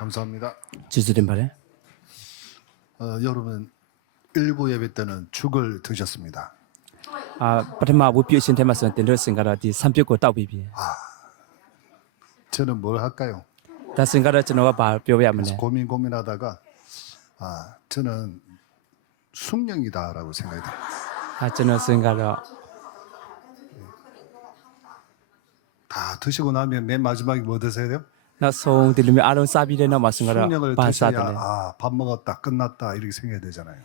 감사합니다. 주주님 말해. 여러분 일부 예배 때는 죽을 드셨습니다. 파트마 부피신 테마선 텐더 생가라 디 삼표고 따비비. 저는 뭘 할까요? 다 생가라 저노가 바 뼈야면네. 그래서 고민하다가 저는 숙령이다라고 생각이 듭니다. 저노 생가라 다 드시고 나면 맨 마지막에 뭐 드세요 돼요? 나송 들으면 아론 사비레나 마승가라 숙령을 바사들. 드셔야 밥 먹었다 끝났다 이렇게 생각해야 되잖아요.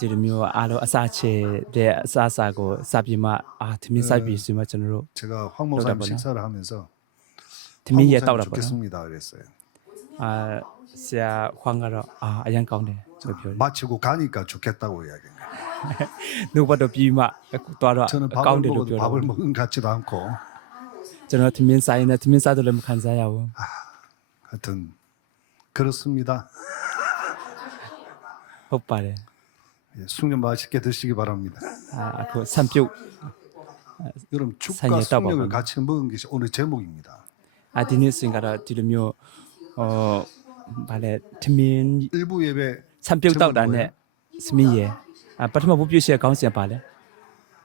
들으면 아로 아사체 데 아사사고 사비마 드민 사비 있으면 저노로 제가 황 목사님 그러다 식사를 하면서 황 드민예 목사님 따오라 보나. 죽겠습니다 그랬어요. sia 황가라 아양 가운데 저 표. 마치고 가니까 죽겠다고 이야기해요. 누구도 비마 또아로 저는 밥을 가운데로 먹어도 밥을 표. 먹은 것 같지도 않고 저노 드민 사이나 드민 사들럼 간사야고. 하여튼 그렇습니다. 헛발에. 숙련 맛있게 드시기 바랍니다. 그 삼표 여러분 죽과 산에 숙련을 따봐봐. 같이 먹은 것이 오늘 제목입니다. 디니 생가라 들으면 발에 드민 일부 예배 삼표 제목은 따오다네 뭐예요? 스미예. 파트마 부피시에 가운데 발에.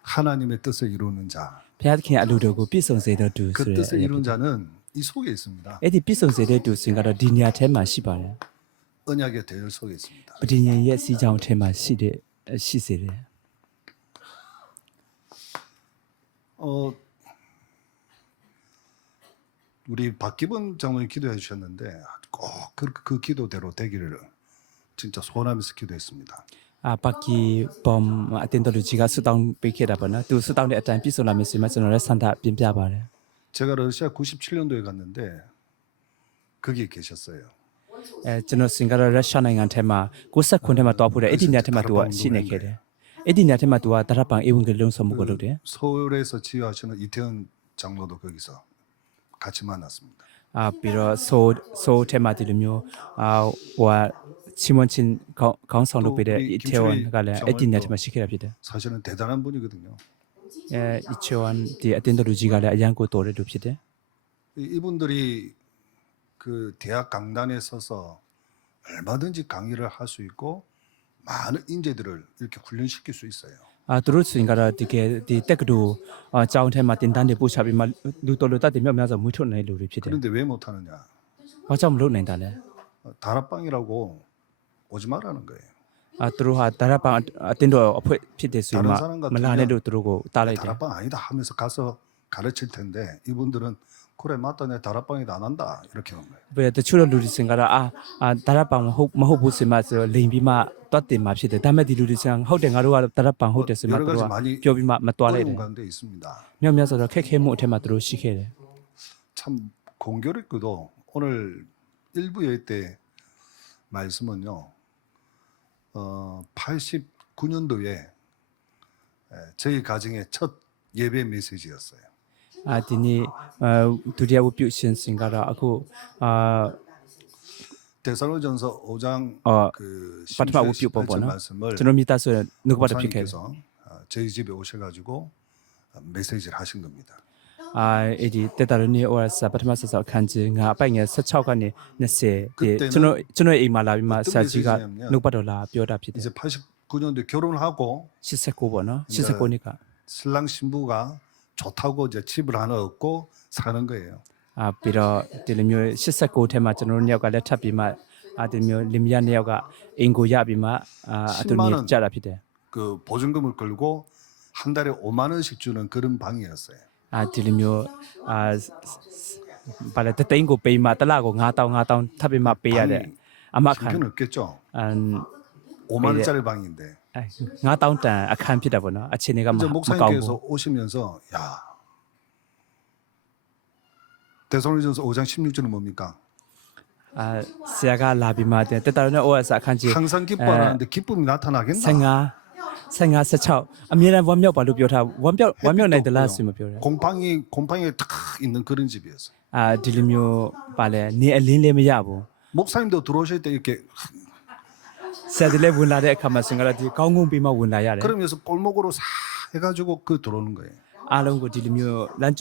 하나님의 뜻을 이루는 자. 폐하kin 알루도고 비성세더 두. 그 뜻을 이룬 자는 이 속에 있습니다. 에디 비성세더 두 생가라 디니아 테마 시발에. 언약의 대열 속에 있습니다. 브디니의 시장 테마 시데 시세레. 우리 박기범 장로님 기도해 주셨는데 꼭 그 기도대로 되기를 진짜 소원하면서 기도했습니다. 바퀴 범 아텐더루 지가 수당 베케다 보나 두 수당의 어떤 비소라면 쓰면 저는 산다 빈비아 바래. 제가 러시아 97년도에 갔는데 거기 계셨어요. 저는 생가라 러시아나인 테마 고사 콘테마 또 앞으로 에디냐 테마 또 시네케데. 에디냐 테마 또 다라방 이분들 롱서 먹거든요. 서울에서 지휘하시는 이태원 장로도 거기서 같이 만났습니다. 비로 소 테마 들으며 와 치원친 강성로 베데 우리 이태원 김추리 갈래 장로님도 에디냐 테마 시케라비데. 사실은 대단한 분이거든요. 이태원 디 아텐더루 지가래 아양고 도레 룹시데. 이분들이 그 대학 강단에 서서 얼마든지 강의를 할 수 있고 많은 인재들을 이렇게 훈련시킬 수 있어요. 들을 수 인가라 디게 디 tek도 자운 테마 딘단데 부샤비마 누돌로 따디며 면서 무토 내 루립시데. 그런데 왜 못하느냐? 어쩜 로 낸다네. 다락방이라고 오지 말라는 거예요. 들어와 다라방 아텐도 피데 수마 다른 사람 같으면 말라네도 들어고 따라이데. 다락방 아니다 하면서 가서 가르칠 텐데 이분들은 그래 맞다 내 다락방이다 안 한다 이렇게 하는 거예요. 왜 대출로 루리 생가라 다라방 마호 부스마서 레임비마 떠띠마 피데 다메디 루리 생 호데 가루와 다라방 호데 스마 여러 가지 들어와 많이 뼈비마 어려운 마또아레데. 가운데 있습니다. 면면서 캐캐모 테마 들어 시케데. 참 공교롭게도 오늘 일부 예배 때 말씀은요. 89년도에 저희 가정의 첫 예배 메시지였어요. 디니 두리아 우피신 생가라 아고 데살로전서 5장 그 파트마 16절 우피 뽑거나 말씀을 저놈 미다서 누구바도 피케. 목사님께서 저희 집에 오셔가지고 메시지를 하신 겁니다. 에디 때다르니 오라사 파트마사사 칸지 nga 빠잉에 서차오가니 네세 그때는 저노 이마라비마 어떤 사지가 메시지냐면 누구바도라 뼈다 피데. 이제 89년도에 결혼을 하고 시세고버너 시세고니까 신랑 신부가 좋다고 이제 집을 하나 얻고 사는 거예요. 비로 딜미오 시세고 테마 저노니아가 레타비마 아딜미오 림야니아가 인고야비마 아토니 자라 피데. 그 보증금을 걸고 한 달에 5만 원씩 주는 그런 방이었어요. 딜미오 발레 때인고 페이마 달라고 nga타운 타비마 페야데. 아마칸 형편없겠죠. 안 5만 원짜리 방인데. nga타운 타 아칸 피다보나 아치네가 이제 목사님께서 마카오. 오시면서 야 데살로니전서 5장 16절은 뭡니까? 시아가 라비마 때다르네 오아사 칸지 항상 기뻐하는데 기쁨이 나타나겠나? 생아 세차오 아미란 원묘 발로 뼈다 원묘 내들라 쓰면 뼈래. 곰팡이 탁 있는 그런 집이었어요. 딜미오 발레 니 알린레미야보 목사님도 들어오실 때 이렇게 세들레 문라데 카마 생가라디 가웅궁비마 문라야래. 그러면서 골목으로 싹 해가지고 그 들어오는 거예요. အားလုံးကိုဒီလိုမျိုးလမ်း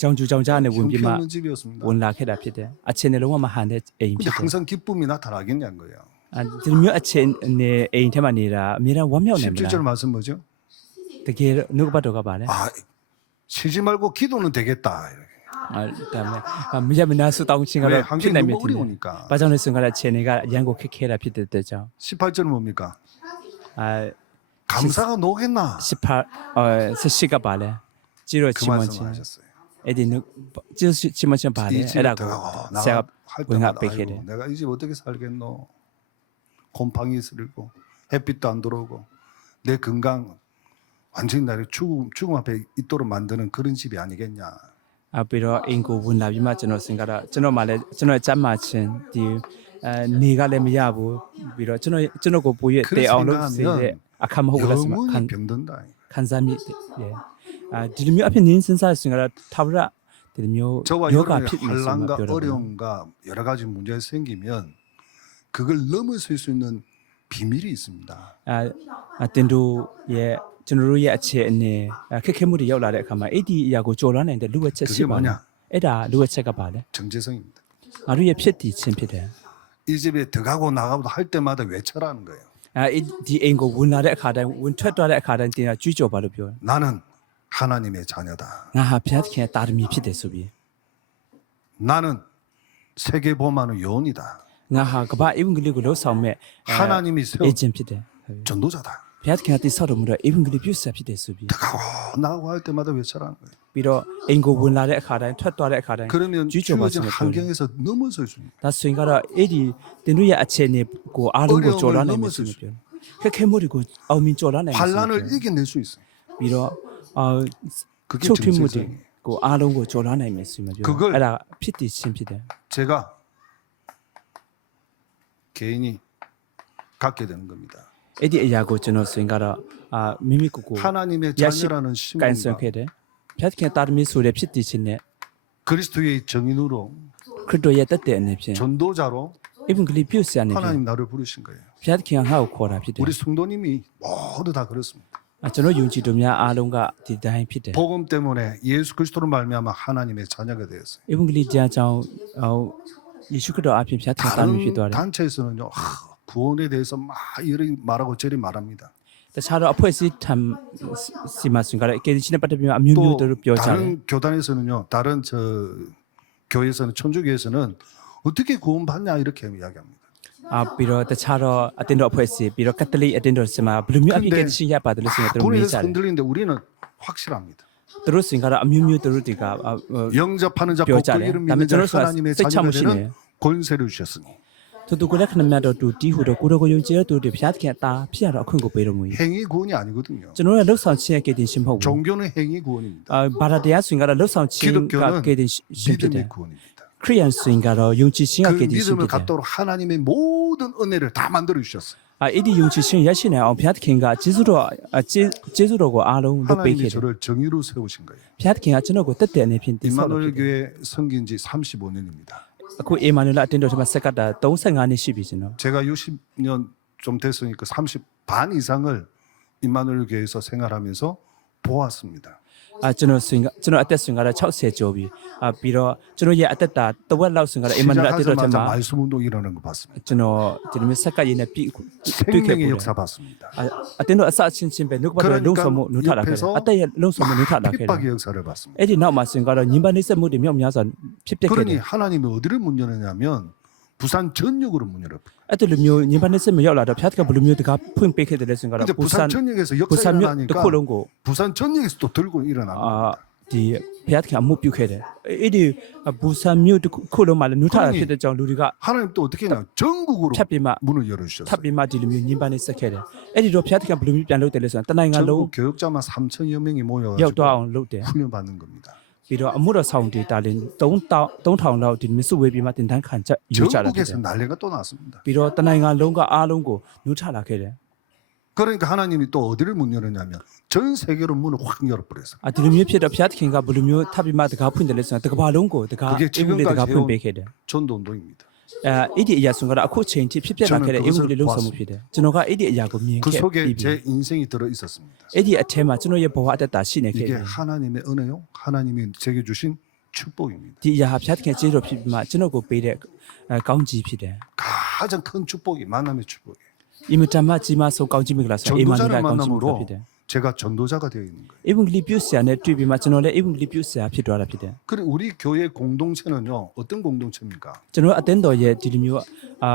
ကြောင်ကျူကြောင်ကြားနဲ့ဝင်ပြီးမှ 형편없는 집이었습니다. ဝင်လာခဲ့တာဖြစ်တယ်အခြေအနေလုံးဝမဟန်တဲ့အိမ် 근데 ဖြစ်တယ် 항상 기쁨이 나타나겠냐는 거예요. ဒီလိုမျိုးအခြေအနေအိမ်ထဲမှာနေတာအများအားဝမ်းမြောက်နေမလား 17절 말씀 뭐죠? တကယ်နှုတ်ကပတ်တော်ကပါလေ 아, 쉬지 말고 기도는 되겠다. 이렇게. ဒါမဲ့မရမနာဆူတောင်းခြင်းက 왜 တော့ဖြစ် 환경이 နိုင်မယ် 너무 ထင်တယ် 어려우니까. ဘာကြောင့်လဲဆိုတော့အခြေအနေကအရန်ကိုခက်ခဲတာဖြစ်တဲ့အတွက်ကြောင့် 18절은 뭡니까? အာ 감사가 노겠나? 18ကပါလေကြည့်တော့ 그 ချီးမွမ်းခြင်း 말씀하셨어요. အဲ့ဒီနှုတ်ကြည့်ချီးမွမ်းခြင်းပါလေ 이 အဲ့ 집에 ဒါကို 들어가고 ဆရာ 나가 할 ဝင်က 때마다 ပေးခဲ့တယ် 아이고, 내가 이 집 어떻게 살겠노? 곰팡이 슬고 햇빛도 안 들어오고 내 건강 완전히 나를 죽음 앞에 있도록 만드는 그런 집이 아니겠냐. ပြီးတော့အင်ကိုဝင်လာပြီးမှကျွန်တော်စင်ကတော့ကျွန်တော်မှလည်းကျွန်တော်အကြမ်းမှချင်းဒီနေကလည်းမရဘူးပြီးတော့ကျွန်တော်ကိုပို့ရတဲ့အောင်လို့စေတဲ့အခါမဟုတ်ဘူးလားဆိုမှ 영원히 병든다. ခံစားမိတယ်ဒီလိုမျိုးအဖြစ်နင်းစဉ်းစားစင်ကတော့ထာဝရဒီလိုမျိုး 저와 ယောဂ 여러분의 ဖြစ်နေဆိုမှ 환란과 ပြောတော့ 어려움과 여러 가지 문제가 생기면 그걸 넘어설 수 있는 비밀이 있습니다. တင်တို့ရဲ့ကျွန်တော်တို့ရဲ့အခြေအနေခက်ခဲမှုတွေရောက်လာတဲ့အခါမှာအဲ့ဒီအရာကိုကြော်လွှမ်းနိုင်တဲ့လူ့ဝက်ချက်ရှိပါလားအဲ့ဒါလူ့ဝက်ချက်ကပါလေ 정체성입니다. ငါတို့ရဲ့ဖြစ်တည်ခြင်းဖြစ်တယ် 이 집에 들어가고 나가고 할 때마다 외쳐라는 거예요. ဒီအိမ်ကိုဝင်လာတဲ့အခါတိုင်းဝင်ထွက်သွားတဲ့အခါတိုင်းတင်ကြွေးကြော်ပါလို့ပြောတယ် 나는 하나님의 자녀다. ငါဟာဘုရားသခင်ရဲ့တာသမီဖြစ်တယ်ဆိုပြီး 나는 세계 범하는 요원이다. ငါဟာကမ္ဘာဧဝံဂေလိကိုလှုပ်ဆောင်မဲ့ 하나님이 세운 အေဂျင့်ဖြစ်တယ် 전도자다. ဘုရားသခင်ကတိဆောက်တော်မူတဲ့ဧဝံဂေလိပြုဆရာဖြစ်တယ်ဆိုပြီး 들어가고 나가고 할 때마다 외쳐라는 거예요. ပြီးတော့အိမ်ကိုဝင်လာတဲ့အခါတိုင်းထွက်သွားတဲ့အခါတိုင်း 그러면 ကြွေးကြော်ပါဆို 주어진 လို့ပြောတယ် 환경에서 넘어설 수 있는 ဒါဆိုရင်ကတော့အဲ့ဒီတင်တို့ရဲ့အခြေအနေကိုအားလုံးကိုကြော်လွှမ်းနိုင်မယ်ဆိုလို့ပြောတယ်ခက်ခဲမှုတွေကိုအောင်မြင်ကြော်လွှမ်းနိုင်မယ်ဆိုလို့ 환란을 이겨낼 수 있어요. ပြီးတော့ 그게 ချုပ်ထွေးမှုတွေ 정체성이에요. ကိုအားလုံးကိုကြော်လွှမ်းနိုင်မယ်ဆိုမှပြော 그걸 အဲ့ဒါဖြစ်တည်ခြင်းဖြစ်တယ် 제가 개인이 갖게 되는 겁니다. အဲ့ဒီအရာကိုကျွန်တော်ဆိုရင်ကတော့မိမိကိုယ်ကို 하나님의 야식 자녀라는 ကန်ဆယ် 신분과 ခဲ့တယ်ဘုရားသခင်တာသမီဆိုတဲ့ဖြစ်တည်ခြင်းနဲ့ 그리스도의 정인으로 ခရစ်တော်ရဲ့တက်တဲ့အနေဖြင့် 전도자로 ဧဝံဂေလိပြုဆရာအနေဖြင့် 하나님 나를 부르신 거예요. ဘုရားသခင်ကငါ့ကိုခေါ်တာဖြစ်တယ် 우리 성도님이 모두 다 그렇습니다. ကျွန်တော်ယုံကြည်သူများအားလုံးကဒီတိုင်းဖြစ်တယ် 복음 때문에 예수 그리스도로 말미암아 하나님의 자녀가 되었어요. ဧဝံဂေလိတရားကြောင့်ယေရှုခရစ်တော်အပြင်ဘုရားသခင်တာသမီဖြစ်သွား 다른 တယ် 단체에서는요 구원에 대해서 막 이리 말하고 저리 말합니다. တခြားတော့အဖွဲ့အစည်းထံစီမံစဉ်ကလည်းကေဒီချင်းနဲ့ပတ်သက်ပြီးအမျိုးမျိုး 또 တို့ပြောကြတယ် 다른 교단에서는요 다른 저 교회에서는 천주교에서는 어떻게 구원받냐 이렇게 이야기합니다. ပြီးတော့တခြားတော့အတင်းတော်အဖွဲ့အစည်းပြီးတော့ကက်သလစ်အတင်းတော်စီမံဘယ်လိုမျိုးအပြည့်ကေဒီချင်းရပါတယ်လို့ဆိုရင်တို့မေး 본인에서 ကြတယ် 흔들리는데 우리는 확실합니다. သူတို့စင်ကတော့အမျိုးမျိုးတို့တွေက 영접하는 자 뼈 복그 짜네. 이름 남의 믿는 자 저로서 하나님의 섹 자녀가 참으시네. 되는 권세를 주셨으니 သူတို့ကလည်းခဏမြတ်တော့တူတီးဟူတော့ကိုတော်ကိုယုံကြည်တဲ့သူတွေဘုရားသခင်အတာဖြစ်ရတော့အခွင့်ကိုပေးတော်မူ။ 행위 구원이 아니거든요. ကျွန်တော်ရဲ့လှုပ်ဆောင်ခြင်းရဲ့ကေဒီရှင်မဟုတ်ဘူး 종교는 행위 구원입니다. ။ဘာသာတရားဆိုရင်ကတော့လှုပ်ဆောင်ခြင်းက 기독교는 ကေဒီရှင်ဖြစ်တယ် 믿음의 구원입니다. ။ခရိယန်ဆိုရင်ကတော့ယုံကြည်ခြင်းက 그 ကေဒီရှင် 믿음을 ဖြစ်တယ် 갖도록 하나님의 모든 은혜를 다 만들어 주셨어요. ။အဲ့ဒီယုံကြည်ခြင်းရရှိနိုင်အောင်ဘုရားသခင်ကကျေးဇူးတော်ကိုအားလုံးလုပ်ပေး 하나님이 ခဲ့တယ် 저를 정의로 세우신 거예요. ။ဘုရားသခင်ကကျွန်တော်ကိုတက်တဲ့အနေဖြင့်တည်ဆောက်လို့ 임마누엘 교회 섬긴 지 35년입니다. အခုအေမာနူလာအတင်းတော်ထမဆက်ကတာ35နှစ်ရှိပြီကျွန်တော် 제가 60년 좀 됐으니까 30 반 이상을 임마누엘 교회에서 생활하면서 보았습니다. ကျွန်တော်ဆိုရင်ကျွန်တော်အသက်ဆိုရင်ကတော့60ကျော်ပြီပြီးတော့ကျွန်တော်ရဲ့အသက်တာတဝက်လောက်ဆိုရင်ကတော့အေမာနူလာအတင်းတော်ထ 시작하자마자 မ 말씀 운동 일어나는 거 봤습니다. ကျွန်တော်ဒီလိုမျိုးဆက်ကရင်းနဲ့တွေ့ခဲ့ 생명의 ဘူး 역사 봤습니다. အတင်းတော်အစချင်းချင်းပဲနှုတ်ကပတ်တော်လုံးဆောင်မှုနှုတ်ထလာခဲ့တယ်အသက်ရဲ့လုံးဆောင်မှုနှုတ်ထလာခဲ့တယ် 핍박의 역사를 봤습니다. အဲ့ဒီနောက်မှာဆိုရင်ကတော့ညင်ပနှိစက်မှုတွေမြောက်များစွာဖြစ်ပျက်ခဲ့တ 그러니 ယ် 하나님이 어디를 문 열었냐면 부산 전역으로 문 열었어요. အဲ့ဒီလိုမျိုးညင်ပနှိစက်မရောက်လာတော့ဖျားတကဘယ်လိုမျိုးတကားဖွင့်ပေးခဲ့တယ်လဲဆိုရင်ကတော့ 근데 ပူဆန် 부산 전역에서 ပူဆန် 역사가 မြို့တစ် 나니까 ခုလုံးကို 부산 전역에서 또 들고 일어납니다. ဒီဖျားတကအမှုပြုခဲ့တယ်အဲ့ဒီပူဆန်မြို့တစ်ခုလုံးမှာလည်းနှုတ်ထလာဖြစ်တဲ့ကြောင့်လူတွေက 하나님 또 어떻게 했냐 전국으로 ဖြတ်ပြီးမှ 문을 ထပ် 열어주셨어요. ပြီးမှဒီလိုမျိုးညင်ပနှိစက်ခဲ့တယ်အဲ့ဒီတော့ဖျားတကဘယ်လိုမျိုးပြန်လုပ်တယ်လဲဆိုရင်တနိုင်ငံလုံး 전국 교육자만 3천여 명이 ရောက်တော့ 모여가지고 အောင်လုပ်တယ် 훈련 받는 겁니다. ပြီးတော့အမှုတော်ဆောင်ဒေတာလင်း3000လောက်ဒီမျိုးစုဝေးပြီးမှတင်တန်းခံချက်ယူကြတာဖြစ်တယ် 전국에서 난리가 또 났습니다. ပြီးတော့တနိုင်ငံလုံးကအားလုံးကိုနှုတ်ထလာခဲ့တယ် 그러니까 하나님이 또 어디를 문 열었냐면 전 세계로 문을 확 열어버렸어요. ဒီလိုမျိုးဖြစ်တော့ဖျားသခင်ကဘယ်လိုမျိုးထပ်ပြီးမှတကားဖွင့်တယ်လဲဆိုတော့တကဘာလုံးကိုတကား 그게 အိမ်ဝင်တကား 지금까지 ဖွင့်ပေးခဲ့တယ် 전도 운동입니다. အဲ့ဒီအရာဆိုကတော့အခုချိန်ထိဖြစ်ပျက်လာခဲ့တဲ့ 저는 ဧဝံဂေလိလှုပ်ဆောင်မှုဖြစ်တယ်ကျွန်တော်ကအဲ့ဒီအရာကိုမြင် 그 ခဲ့ 속에 ပြီးပြီ 제 인생이 들어 있었습니다. အဲ့ဒီအထဲမှာကျွန်တော်ရဲ့ဘဝအတ္တရှိနေခဲ့ 이게 တယ် 하나님의 은혜요, 하나님이 제게 주신 축복입니다. ဒီအရာဟာဖျားသခင်ကျေးဇူးဖြစ်ပြီးမှကျွန်တော်ကိုပေးတဲ့ကောင်းကြီးဖြစ်တယ် 가장 큰 축복이 만남의 축복이에요. အင်မတန်မှကြီးမားဆုံးကောင်းကြီးမင်္ဂလာဆိုအေမာနူလာ 전도자를 ကောင်းကြီးမင်္ဂလာ 만남으로 ဖြစ်တယ် 제가 전도자가 되어 있는 거예요. ဧဝံဂေလိပြုဆရာနဲ့တွေ့ပြီးမှကျွန်တော်လည်းဧဝံဂေလိပြုဆရာဖြစ်သွားတာဖြစ်တယ် 그리고 우리 교회 공동체는요, 어떤 공동체입니까? ကျွန်တော်အတင်းတော်ရဲ့ဒီလိုမျိုးအာ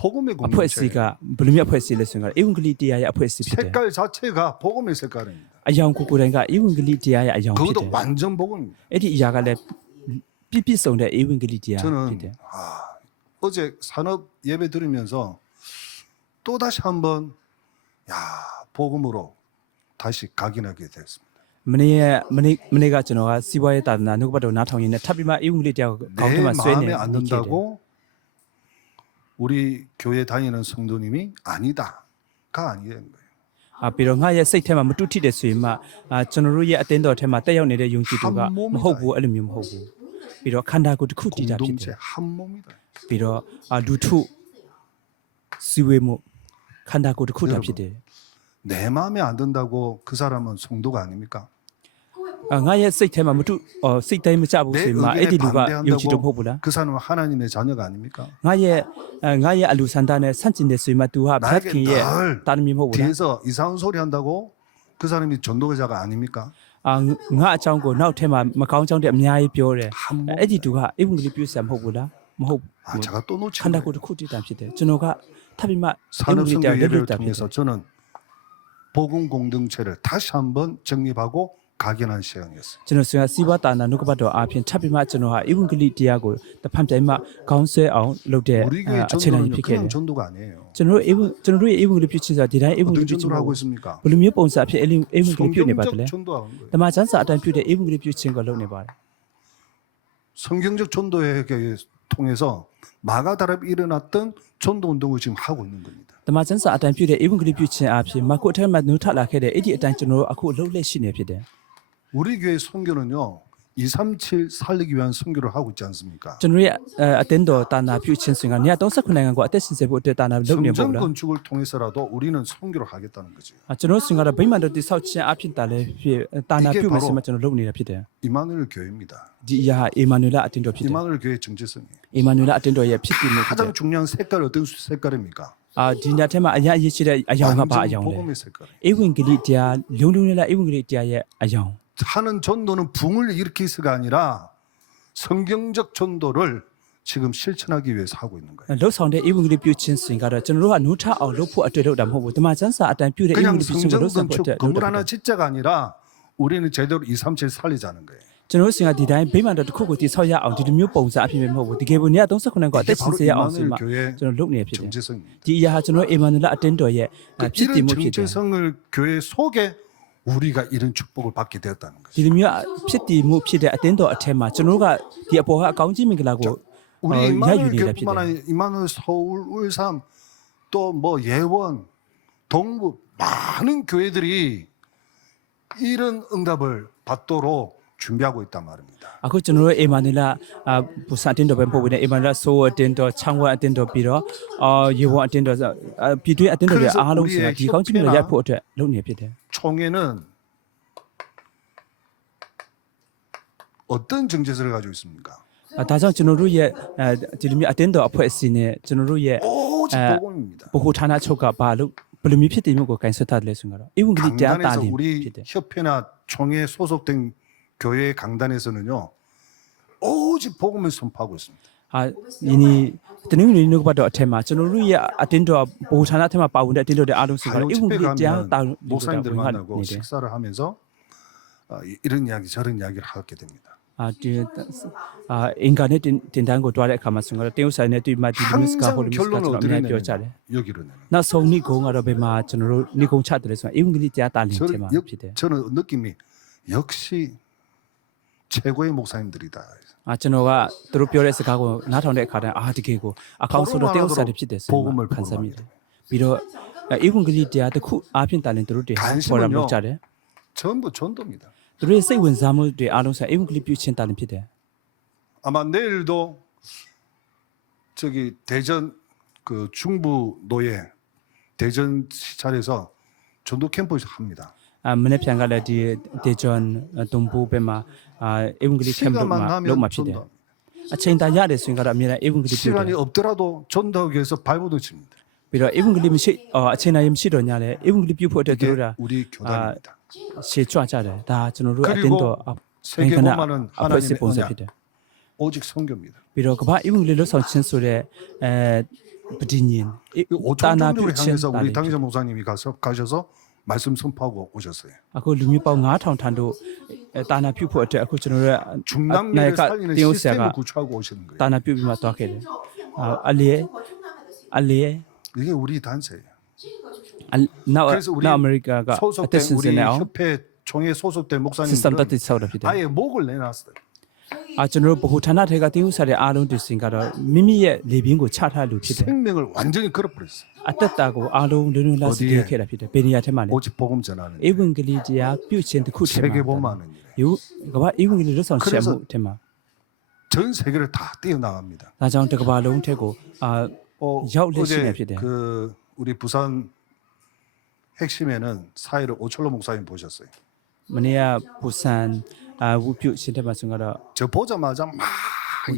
복음의 အဖွဲ့အစည်းက 공동체. ဘယ်လိုမျိုးအဖွဲ့အစည်းလဲဆိုရင်ဧဝံဂေလိတရားရဲ့အဖွဲ့အစည်းဖြစ်တယ် 색깔 자체가 복음의 색깔입니다. အယောင်ကိုယ်တိုင်ကဧဝံဂေလိတရားရဲ့အယောင်ဖြစ်တယ် 그것도 완전 복음입니다. အဲ့ဒီအရာကလည်းပြည့်စုံတဲ့ဧဝံဂေလိတရားဖြစ်တယ် 저는 어제 산업 예배 들으면서 또 다시 한번 야 복음으로 다시 각인하게 됐습니다. မနေ့ကကျွန်တော်ကစီးပွားရေးတာနာနှုတ်ဘတ်တော်နားထောင်ရင်းနဲ့ထပ်ပြီးမှဧဝံဂေလိတရားကိုကောင်း 내 ထဲမှာဆွဲနေ 마음에 안 든다고 우리 교회 다니는 성도님이 아니다가 아니된 거예요. ပြီးတော့ငါရဲ့စိတ်ထဲမှာမတူထိတယ်ဆိုရင်မှကျွန်တော်တို့ရဲ့အတင်းတော်ထဲမှာတက်ရောက်နေတဲ့ယုံကြည်သူကမဟုတ်ဘူးအဲ့လိုမျိုးမဟုတ်ဘူးပြီးတော့ခန္ဓာကိုယ်တစ်ခုတည်တာဖြစ်တယ် 공동체 한 몸이다. ပြီးတော့လူထုစီဝေမှုခန္ဓာကိုယ်တစ်ခုတည်းဖြစ်တယ် 내 마음에 안 든다고 그 사람은 성도가 아닙니까? ငါရဲ့စိတ်ထဲမှာမတူစိတ်တိုင်းမကြဘူး 내 ဆိုရင်မှအဲ့ 의견에 ဒီလူကယုံကြည်သူမဟုတ်ဘူးလား 반대한다고 그 사람은 하나님의 자녀가 아닙니까? ငါရဲ့အလူဆန္ဒနဲ့ဆန့်ကျင်တယ်ဆိုရင်မှ तू ဟာဘတ်ခင်ရဲ့တာသမီမဟုတ်ဘူးလား 뒤에서 이상한 소리 한다고 그 사람이 전도자가 아닙니까? ငါအကြောင်းကိုနောက်ထဲမှာမကောင်းကြောင်းတဲ့အများကြီးပြောတယ် 한 몸. အဲ့ဒီသူကဧဝံဂေလိပြုဆရာမဟုတ်ဘူးလားမဟုတ် 아, 제가 또 놓친 ခန္ဓာ 거예요. ကိုယ်တစ်ခုတည်တာဖြစ်တယ်ကျွန်တော်ကထပ်ပြီးမှဧဝံ 산업 ဂေလိတ 선교 ရားလက်လွ 예배를 တ်တာဖြစ်တယ် 통해서 저는 복음 공동체를 다시 한번 정립하고 각인한 시간이었어요. ကျွန်တော်ဆိုရင်စီးပွားတာနာနှုတ်ကပတ်တော်အားဖြင့်ထပ်ပြီးမှကျွန်တော်ဟာဧဝံဂေလိတရားကိုတစ်ဖန်ပြန်မှခေါင်းဆွဲအောင်လုပ်တဲ့ 우리 교회 အခြေအနေ 전도는 ဖြစ်ခဲ့တယ် 그냥 전도가 아니에요. ကျွန်တော်တို့ရဲ့ဧဝံဂေလိပြုခြင်းဆိုတာဒီတိုင်းဧဝံဂေ 어떤 လိပြုခြင်း 전도를 ကို 하고 있습니까? ဘယ်လိုမျိုးပုံစံအဖြစ်ဧဝံဂေလိပြုနေပါသလဲ 성경적 전도하는 거예요. ဓမ္မကျမ်းစာအတိုင်းပြုတဲ့ဧဝံဂေလိပြုခြင်းကိုလုပ်နေပါတယ် 성경적 전도에 통해서 마가다랍 일어났던 전도 운동을 지금 하고 있는 겁니다. ဓမ္မကျမ်းစာအတိုင်းပြုတဲ့ဧဝံဂေလိပြုခြင်းအားဖြင့်မကုအထက်မှာနှုတ်ထလာခဲ့တဲ့အဲ့ဒီအတိုင်းကျွန်တော်တို့အခုအလုပ်လက်ရှိနေဖြစ်တယ် 우리 교회 선교는요. 237 살리기 위한 선교를 하고 있지 않습니까? ကျွန်တော်ရဲ့အတင်းတော်တာနာပြုခြင်းဆိုရင်က139နိုင်ငံကိုအသက်ရှင်စေဖို့အတွက်တာနာလုပ်နေပါ 성전 လား 건축을 통해서라도 우리는 선교를 하겠다는 거죠. ကျွန်တော်ဆိုရင်ကတော့ဗိမာန်တော်တိဆောက်ခြင်းအဖြစ်တာလည်းဖြစ်တာနာပြုမယ်ဆိုမှကျွန်တော်လုပ်နေတာဖြစ်တယ် 이마누엘 교회입니다. ဒီအရာဟာအေမာနူလာအတင်းတော်ဖြစ်တယ် 이마누엘 교회의 정체성이에요. အေမာနူလာအတင်းတော်ရဲ့ဖြစ်တည်မှုဖြစ်တယ် 가장 중요한 색깔 어떤 색깔입니까? ဒီညထဲမှာအရာအရေးရှိတဲ့အယောင်ကပါအယောင် 완전 လေ 복음의 색깔. ဧဝံဂေလိတရားလုံလုံနဲ့ဧဝံဂေလိတရားရဲ့အယောင် 하는 전도는 붕을 일으키서가 아니라 성경적 전도를 지금 실천하기 위해서 하고 있는 거예요. လှုပ်ဆောင်တဲ့ဧဝံဂေလိပြုခြင်းဆိုရင်ကတော့ကျွန်တော်တို့ကနှုတ်ထအောင်လုပ်ဖို့အတွက်လုပ်တာမဟုတ်ဘူးဓမ္မကျမ်းစာအတိုင်းပြုတဲ့ဧဝံ 그냥 ဂေလိပြုခြင်းကို 성전 လုပ်ဆောင်ဖို့အတွက် 건축 건물 하나 짓자가 아니라 우리는 제대로 237 살리자는 거예요. ကျွန်တော်တို့ဆိုရင်ဒီတိုင်းဗိမာန်တော်တစ်ခုကိုတိဆောက်ရအောင်ဒီလိုမျိုးပုံစံအဖြစ်ပဲမဟုတ်ဘူးတကယ်ကို139ကိုအသက်ရှင်စေရအောင်ဆိုမှ 교회 ကျွန်တော်လုပ်နေဖြစ်တယ် 정체성입니다. ဒီအရာဟာကျွန်တော်အေမာနူလာအတင်းတော်ရဲ့ဖြစ်တည် 이런 မှုဖြစ်တယ် 정체성을 교회 속에 우리가 이런 축복을 받게 되었다는 거죠. ဒီလိုမျိုးဖြစ်တည်မှုဖြစ်တဲ့အတင်းတော်အထက်မှာကျွန်တော်တို့ကဒီအပေါ်ကအကောင်းကြီးမင်္ဂလာကို 우리 ရယူ 이마누엘 နေတာဖြစ် 교회뿐만 တယ် 아니라 이마누엘 서울, 울산 또 뭐 예원, 동부 많은 교회들이 이런 응답을 받도록 준비하고 있단 말입니다. အခုကျွန်တော်တို့အေမာနူလာဘူဆာတင်တော်ပဲပို့ပြီးနေအေမာနူလာဆိုးအတင်တော်ချောင်းဝအတင်တော်ပြီးတော့ရေဝအတင်တော်ပြည်တွင်းအတင်တော်တွေအားလုံးဆိုတာဒီကောင်းချီးမလို့ရဖို့အတွက်လုပ်နေဖြစ်တယ် 총회는 어떤 정체성을 가지고 있습니까? ဒါကြောင့်ကျွန်တော်တို့ရဲ့ဒီလိုမျိုးအတင်တော်အဖွဲ့အစည်းနဲ့ကျွန်တော်တို့ရဲ့ 오직 복음입니다. ဘဟုဌာနချုပ်ကဘာလို့ဘယ်လိုမျိုးဖြစ်တည်မှုကိုကင်ဆယ်ထားတယ်လဲဆိုတော့ဧဝံဂေလိတရားတာ 강단에서 လင် 우리 ဖြစ်တယ် 협회나 총회에 소속된 교회 강단에서는요. 오직 복음을 선포하고 있습니다. ဟာဒီနေ့တနင်္ဂနွေနေ့ကပတ်တော်အထက်မှာကျွန်တော်တို့ရဲ့အတင်းတော်ဘဟုဌာနအထက်မှာပါဝင်တဲ့အတင်းတော်တွေအားလုံးဆိုတော့ 가요 ဧဝံဂေ 집회 လိတရားတာ 가면 목사님들 ဝင် 만나고 နေတယ် 식사를 하면서 이런 이야기 저런 이야기를 하게 됩니다. ဒီအင်္ဂါနဲ့တင်တန်းကိုတွားတဲ့အခါမှာဆိုတော့တင်းဥဆိုင်နဲ့တွေ့မှဒီလိုမျိုးစကားဟို 항상 လိုမျိုးစကား 결론을 ကျွန်တော်အ 어떻게 များကြီးပြောကြ 내냐면 တယ် 여기로 내는. နောက်ဆုံးနေ့ကုန်းကတော့ဘယ်မှာကျွန်တော်တို့နေ့ကုန်းချတယ်ဆိုတော့ဧဝံဂေလိတရားတာလင်ထဲမှာဖြစ်တယ် 저는 느낌이 역시 최고의 목사님들이다. ကျွန်တော်ကသူတို့ပြောတဲ့စကားကိုနားထောင်တဲ့အခါတိုင်းတကယ်ကိုအကောင်းဆုံးတော့တင်းဥဆိုင်တွေဖြစ်တယ်ဆိုတော့ခံစားမိတယ်ပြီးတော့ဧဝံဂေလိတရားတစ်ခုအားဖြင့်တာလင်သူတို့တွေပေါ်လာလို့ကြတယ် 전부 전도입니다. သူတို့စိတ်ဝင်စားမှုတွေအားလုံးဆိုဧဝံဂေလိပြုခြင်းတာလင်ဖြစ်တယ် 아마 내일도 저기 대전 그 중부 노예 대전 시찰에서 전도 캠프 합니다.မနေ့ပြန်ကလည်းဒီဒေဂျွန်တုံပူပဲမှာအေဝံဂေလိကမ်လို့မှာ 시간만 လုံးမှာ 나면 ဖြစ်တယ် 전도. အချိန်တာရတယ်ဆိုရင်ကတော့အမြဲတမ်းအေဝံဂေလိပြုတယ် 시간이 없더라도 전도하기 위해서 발버둥 칩니다. ပြီးတော့အေဝံဂေလိမရှိအချိန်တိုင်းမရှိတော့ညာလေအေဝံဂေလိပြုဖို့အတွက်သူ 이게 တို့က 우리 교단입니다. ရှေ့ကြွကြတယ်ဒါကျွန်တော်တို့အတင်းတော် 세계 보면은 အဖွဲ့စစ် 하나님의 ပုံစံ 언약 ဖြစ်တယ် 오직 성교입니다. ပြီးတော့ကမ္ဘာအေဝံဂေလိလွတ်ဆောင်ခြင်းဆိုတဲ့ပဋိညာဉ် 5천 정도를 향해서 우리 당회자 목사님이 가셔서 말씀 선포하고 오셨어요. အခုလူမျိုးပေါင်း9000ထံတို့တာနာပြုဖို့အတွက်အခုကျွန်တော်တို့ 중남미를 살리는 시스템을 구축하고 오시는 거예요. တာနာပြုပြီးမှသွားခဲ့တယ်အလျေ 이게 우리 단체예요. နောက် 그래서 우리 နောက်အမေရိကကအသက် 소속된 ရှင် 우리 နေအောင် 협회 총회 소속된 စစ်စမ်တက်တိ 목사님들은 ဆောက်တာဖြစ်တယ် 아예 목을 내놨어요. ကျွန်တော်တို့ဘ ഹു ဌာနတွေကတင်းဥစားတဲ့အားလုံးတည်စင်ကတော့မိမိရဲ့လေပြင်းကိုချထားလို့ဖြစ်တယ် 생명을 완전히 걸어버렸어요. အသက်တာကိုအားလုံးလုံးလုံးလာစီခဲ့ခဲ့တာဖြစ်တယ်ဘယ်နေရာထဲမှာလဲ 오직 복음 전하는 အေဝံဂေလိတရားပြုခြင်းတစ်ခုထဲမှာ 세계 보면은 ယူကမ္ဘာအေဝံဂေလိလွတ်ဆောင်ချက်မှုထဲမှာ 전 세계를 다 뛰어나갑니다. ဒါကြောင့်တစ်ကမ္ဘာလုံးထက်ကိုရောက်လက်ရှိနေ 어제 ဖြစ်တယ် 그 우리 부산 핵심에는 사회를 오철로 목사님 보셨어요. မနေ့ကပူဆန်ဝုပြုရှင်တဲ့မှာဆိုတော့ 저 보자마자 막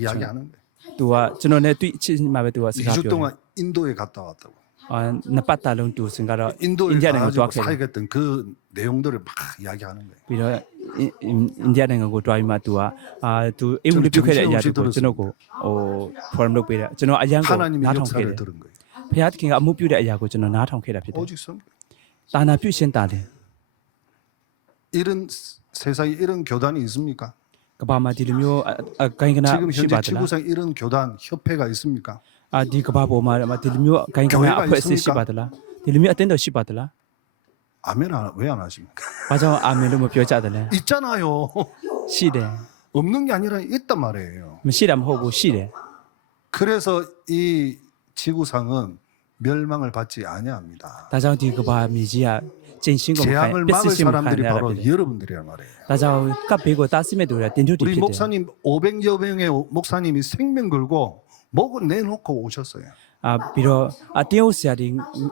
이야기하는 거예요. သူကကျွန်တော်နဲ့တွေ့ချစ်မှာပဲသူကစကား 2주 ပြောတယ် 동안 인도에 갔다 왔다고. နှစ်ပတ်တာလုံးတူစင်ကတော့ 인도에 အိန္ဒိယနိုင်ငံကိုတွား 가가지고 ခဲ့တယ် 사역했던 그 내용들을 막 이야기하는 거예요. ပြီးတော့အိန္ဒိယနိုင်ငံကိုတွားပြီးမှသူကသူအေဝံဂေလိပြုခဲ့တဲ့အရာတွေကိုကျွန်တော်ကိုforum လုပ်ပေးတယ်ကျွန်တော်အရန်ကို 하나님의 နားထောင်ခဲ့တ 역사를 ယ် 들은 거예요. ဘုရားသခင်ကအမှုပြုတဲ့အရာကိုကျွန်တော်နားထောင်ခဲ့တာဖြစ်တယ် 오직 성교. တာနာပြုရှင်တာတယ် 이런 세상에 이런 교단이 있습니까? ကဘာမှာဒီလိုမျိုးဂိုင်းကနာ 지금 ရှိ 현재 ပါသလား 지구상 이런 교단 협회가 있습니까? ဒီကဘာပေါ်မှာဒီလိုမျိုးဂိုင်းကနာအဖွဲ့အစည်းရှိပါသလားဒီလိုမျိုးအတင်းတော်ရှိပါသလား 아멘 왜 안 하십니까? ဘာကြောင့်အာမင်လို့မပြောကြတယ်လဲ 있잖아요. ရှိတယ် 없는 게 아니라 있단 말이에요. မရှိတာမဟုတ်ဘူးရှိတယ် 그래서 이 지구상은 멸망을 받지 아니합니다. ဒါကြောင့်ဒီကဘာမြေကြီးကကျင့်ရှင်းကိုမခံ 재앙을 ပစ္စ 막을 ည်းရှိမခံ 사람들이 ရတာ 바로 ဖြစ်တယ် 여러분들이란 말이에요. ဒါကြောင့်ကပ်ဘေးကိုတားဆီးမဲ့သူတွေကတင်တို့တည် 우리 ဖြစ်တယ် 목사님 500여 명의 목사님이 생명 걸고 목을 내놓고 오셨어요. ပြီးတော့တရုတ်ဆရာဒီ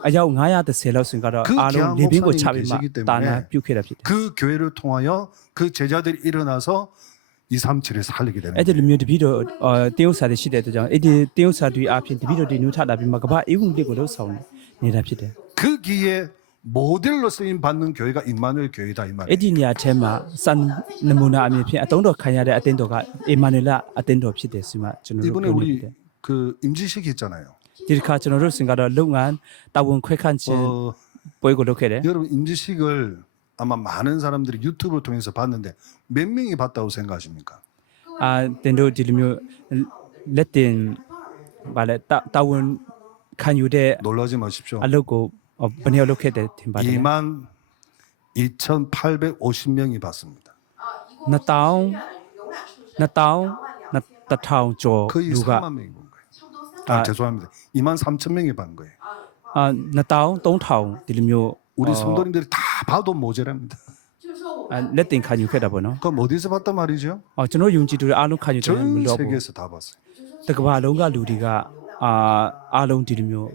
အယောက်930လောက်ဆိုရင်ကတော့အားလုံးလေဘင်းကိုချပြီးမှတာနာပြုတ်ခဲ့တာဖြစ်တယ် 그 교회를 통하여 그 제자들이 일어나서 237을 살리게 되는 အဲ့ဒီ 거예요. လိုမျိုးတပည့်တော်တရုတ်ဆရာတွေရှိတဲ့အတွက်ကြောင့်အဲ့ဒီတရုတ်ဆရာတွေအပြင်တပည့်တော်တွေနုထတာပြီးမှကမ္ဘာအေဝံဂေလိကိုလှုပ်ဆောင်နေတာဖြစ်တယ် 거기에 모델로 쓰임 받는 교회가 임마누엘 교회다 이 အဲ့ 말이에요. ဒီနေရာထဲမှာစံနမူနာအမြင်ဖြင့်အတုံးတော်ခံရတဲ့အတင်းတော်ကအီမာနွေလအတင်းတော်ဖြစ်တယ်ဆိုမှကျွန်တော်တို့ 이번에 ပြောနေ 우리 တယ် 그 임지식 있잖아요. ဒီတစ်ခါကျွန်တော်တို့စင်ကတော့လုပ်ငန်းတာဝန်ခွဲခန့်ခြင်း ပွဲကိုလုပ်ခဲ့တယ် 여러분 임지식을 아마 많은 사람들이 유튜브를 통해서 봤는데 몇 명이 봤다고 생각하십니까? တင်တို့ဒီလိုမျိုးလက်တင်ဗာလဲတာဝန်ခံယူတဲ့ 놀라지 마십시오. အလုပ်ကိုဘယ်နှစ်ယောက်လုပ်ခဲ့တယ်ထင်ပါတယ် 22,850명이 봤습니다. 2000ကျော် 거의 လူက 4만 명이 본 거예요. 죄송합니다. 23,000명이 본 거예요. 2000 ဒီလိုမျိုး 우리 성도님들이 다 봐도 모자랍니다. လက်တင်ခံယူခဲ့တာပေါ့နော် 그럼 어디서 봤단 말이죠? ကျွန်တော်ယုံကြည်သူတွေအားလုံးခံယူတယ်မ 전 လို့ဘူး 세계에서 다 봤어요. တကဘာလုံးကလူတွေကအားလုံးဒီလိုမျိုး